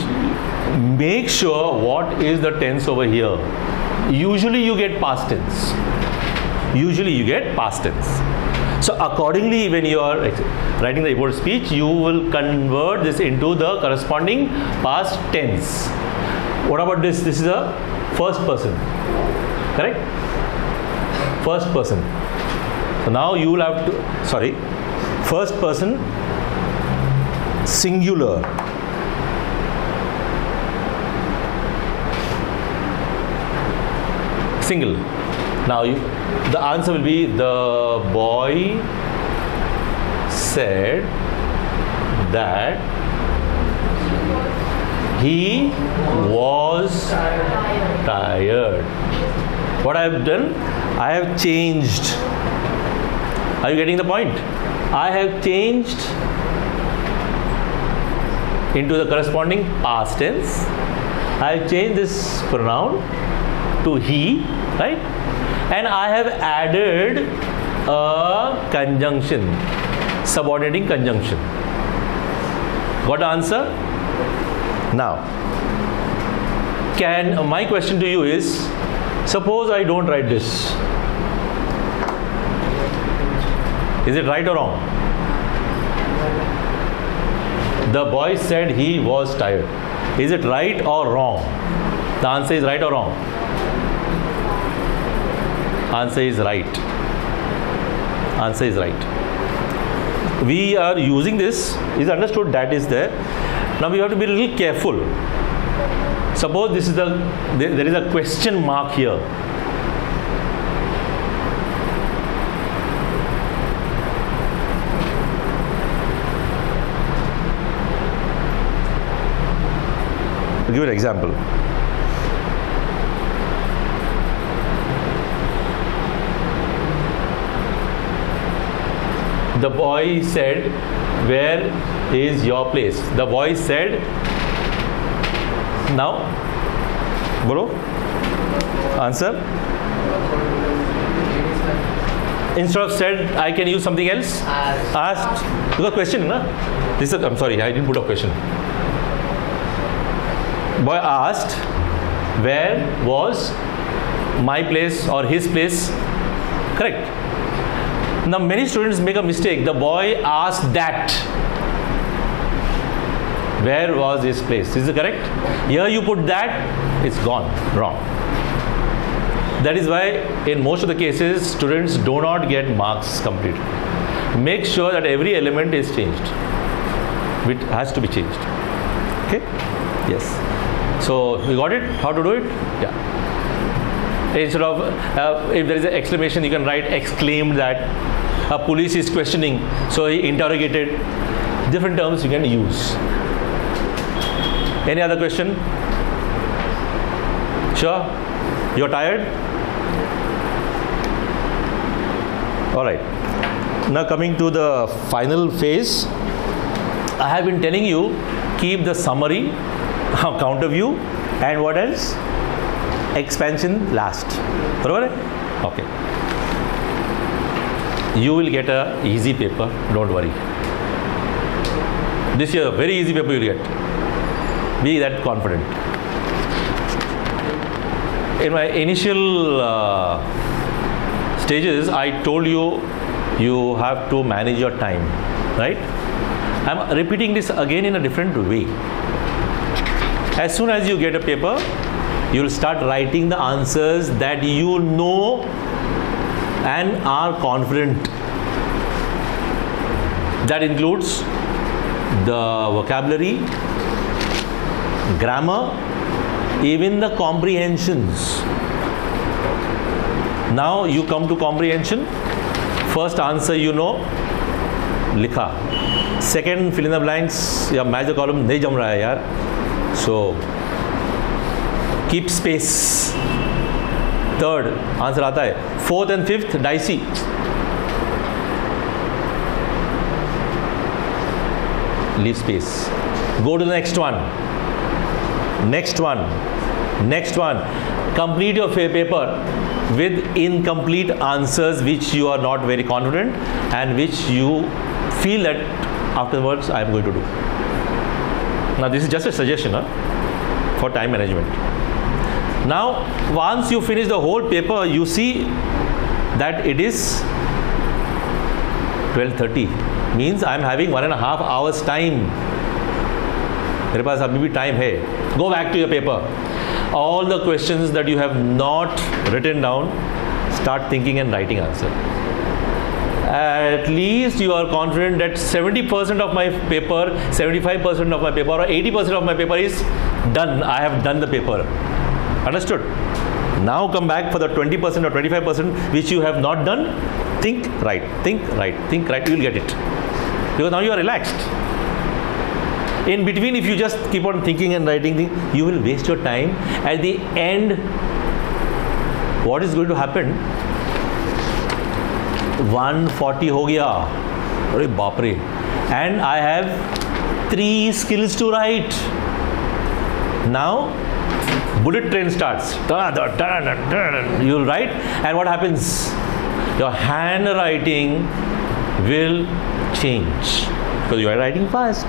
make sure what is the tense over here. Usually you get past tense. So accordingly, when you are writing the reported speech, you will convert this into the corresponding past tense. What about this? This is a first person, correct? First person. So now you will have to, first person singular. Single. Now the answer will be, the boy said that he was tired. What I have done? I have changed. Are you getting the point? I have changed into the corresponding past tense. I have changed this pronoun to he, right? And I have added a conjunction, subordinating conjunction. Got the answer? Now, my question to you is, suppose I don't write this. Is it right or wrong? The boy said he was tired. Is it right or wrong? The answer is right or wrong? Answer is right. Answer is right. We are using this, is understood, that is there. Now we have to be a little careful. Suppose this is there is a question mark here. I'll give you an example. The boy said, where is your place? The boy said, now, bolo, answer. Instead of said, I can use something else. Asked. Because question, na? This is, I'm sorry, I didn't put a question. Boy asked, where was my place or his place? Correct. Now many students make a mistake. The boy asked that. Where was his place? Is it correct? Here you put that, it's gone. Wrong. That is why in most of the cases students do not get marks completed. Make sure that every element is changed. It has to be changed. Okay? Yes. So you got it? How to do it? Yeah. Instead of if there is an exclamation, you can write exclaimed that. A police is questioning, so he interrogated. Different terms you can use. Any other question? Sure? You're tired? All right. Now coming to the final phase, I have been telling you, keep the summary, counter view, and what else? Expansion last. Right? Okay. You will get a easy paper, don't worry. This year, very easy paper you'll get. Be that confident. In my initial stages, I told you, you have to manage your time, right? I'm repeating this again in a different way. As soon as you get a paper, you'll start writing the answers that you know and are confident. That includes the vocabulary, grammar, even the comprehensions. Now you come to comprehension. First answer you know, likha. Second, fill in the blanks. या match the column नहीं जम रहा है यार. So keep space. Third answer आता है. Fourth and fifth dicey. Leave space. Go to the next one. Next one. Next one. Complete your paper with incomplete answers which you are not very confident and which you feel that afterwards I am going to do. Now this is just a suggestion for time management. Now once you finish the whole paper, you see that it is 12:30. Means I am having 1.5 hours time. मेरे पास अभी भी time है. Go back to your paper. All the questions that you have not written down, start thinking and writing answer. At least you are confident that 70% of my paper, 75% of my paper, or 80% of my paper is done. I have done the paper. Understood? Now come back for the 20% or 25% which you have not done. Think right, think right, think right. You will get it. Because now you are relaxed. In between, if you just keep on thinking and writing things, you will waste your time. At the end, what is going to happen? 140 हो गया. अरे बाप रे. And I have 3 skills to write. Now, bullet train starts. You will write, and what happens? Your handwriting will change because you are writing fast.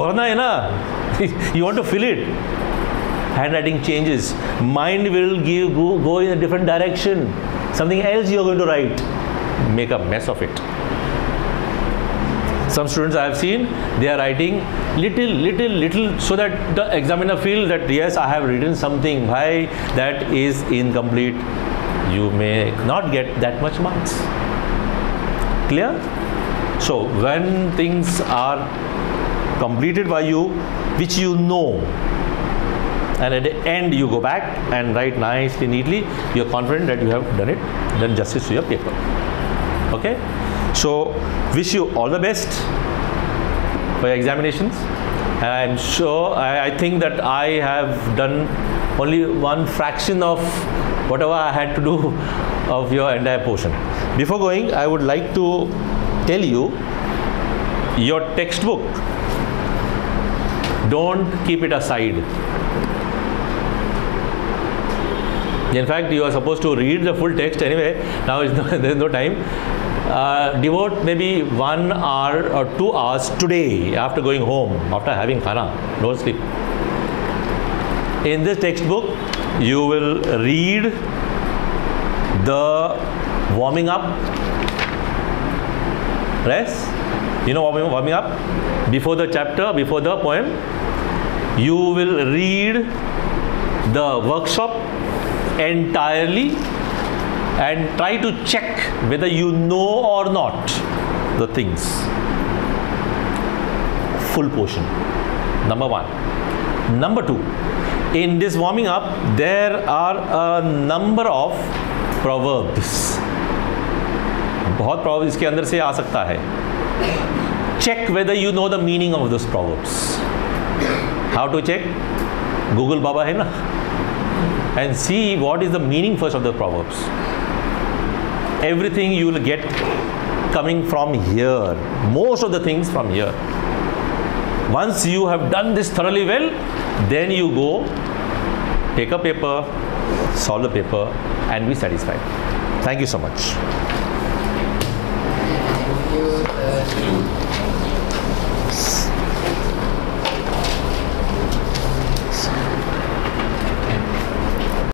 भरना है ना. You want to fill it. Handwriting changes. Mind will go in a different direction. Something else you are going to write. Make a mess of it. Some students I have seen, they are writing little so that the examiner feel that yes, I have written something. Why? That is incomplete. You may not get that much marks. Clear? So when things are completed by you, which you know, and at the end you go back and write nicely, neatly, you are confident that you have done justice to your paper. Okay? So wish you all the best for your examinations. And I'm sure, I think that I have done only one fraction of whatever I had to do of your entire portion. Before going, I would like to tell you, your textbook, don't keep it aside. In fact, you are supposed to read the full text anyway. Now there is no time. Devote maybe 1 hour or 2 hours today after going home, after having khana. Don't sleep. In this textbook, you will read the warming up. Yes? You know warming up? Before the chapter, before the poem, you will read the workshop entirely and try to check whether you know or not the things. Full portion. Number 1. Number 2, in this warming up, there are a number of proverbs. बहुत problem इसके अंदर से आ सकता है. Check whether you know the meaning of those proverbs. How to check? Google Baba है ना, and see what is the meaning first of the proverbs. Everything you will get coming from here. Most of the things from here. Once you have done this thoroughly well, then you go take a paper, solve the paper, and be satisfied. Thank you so much.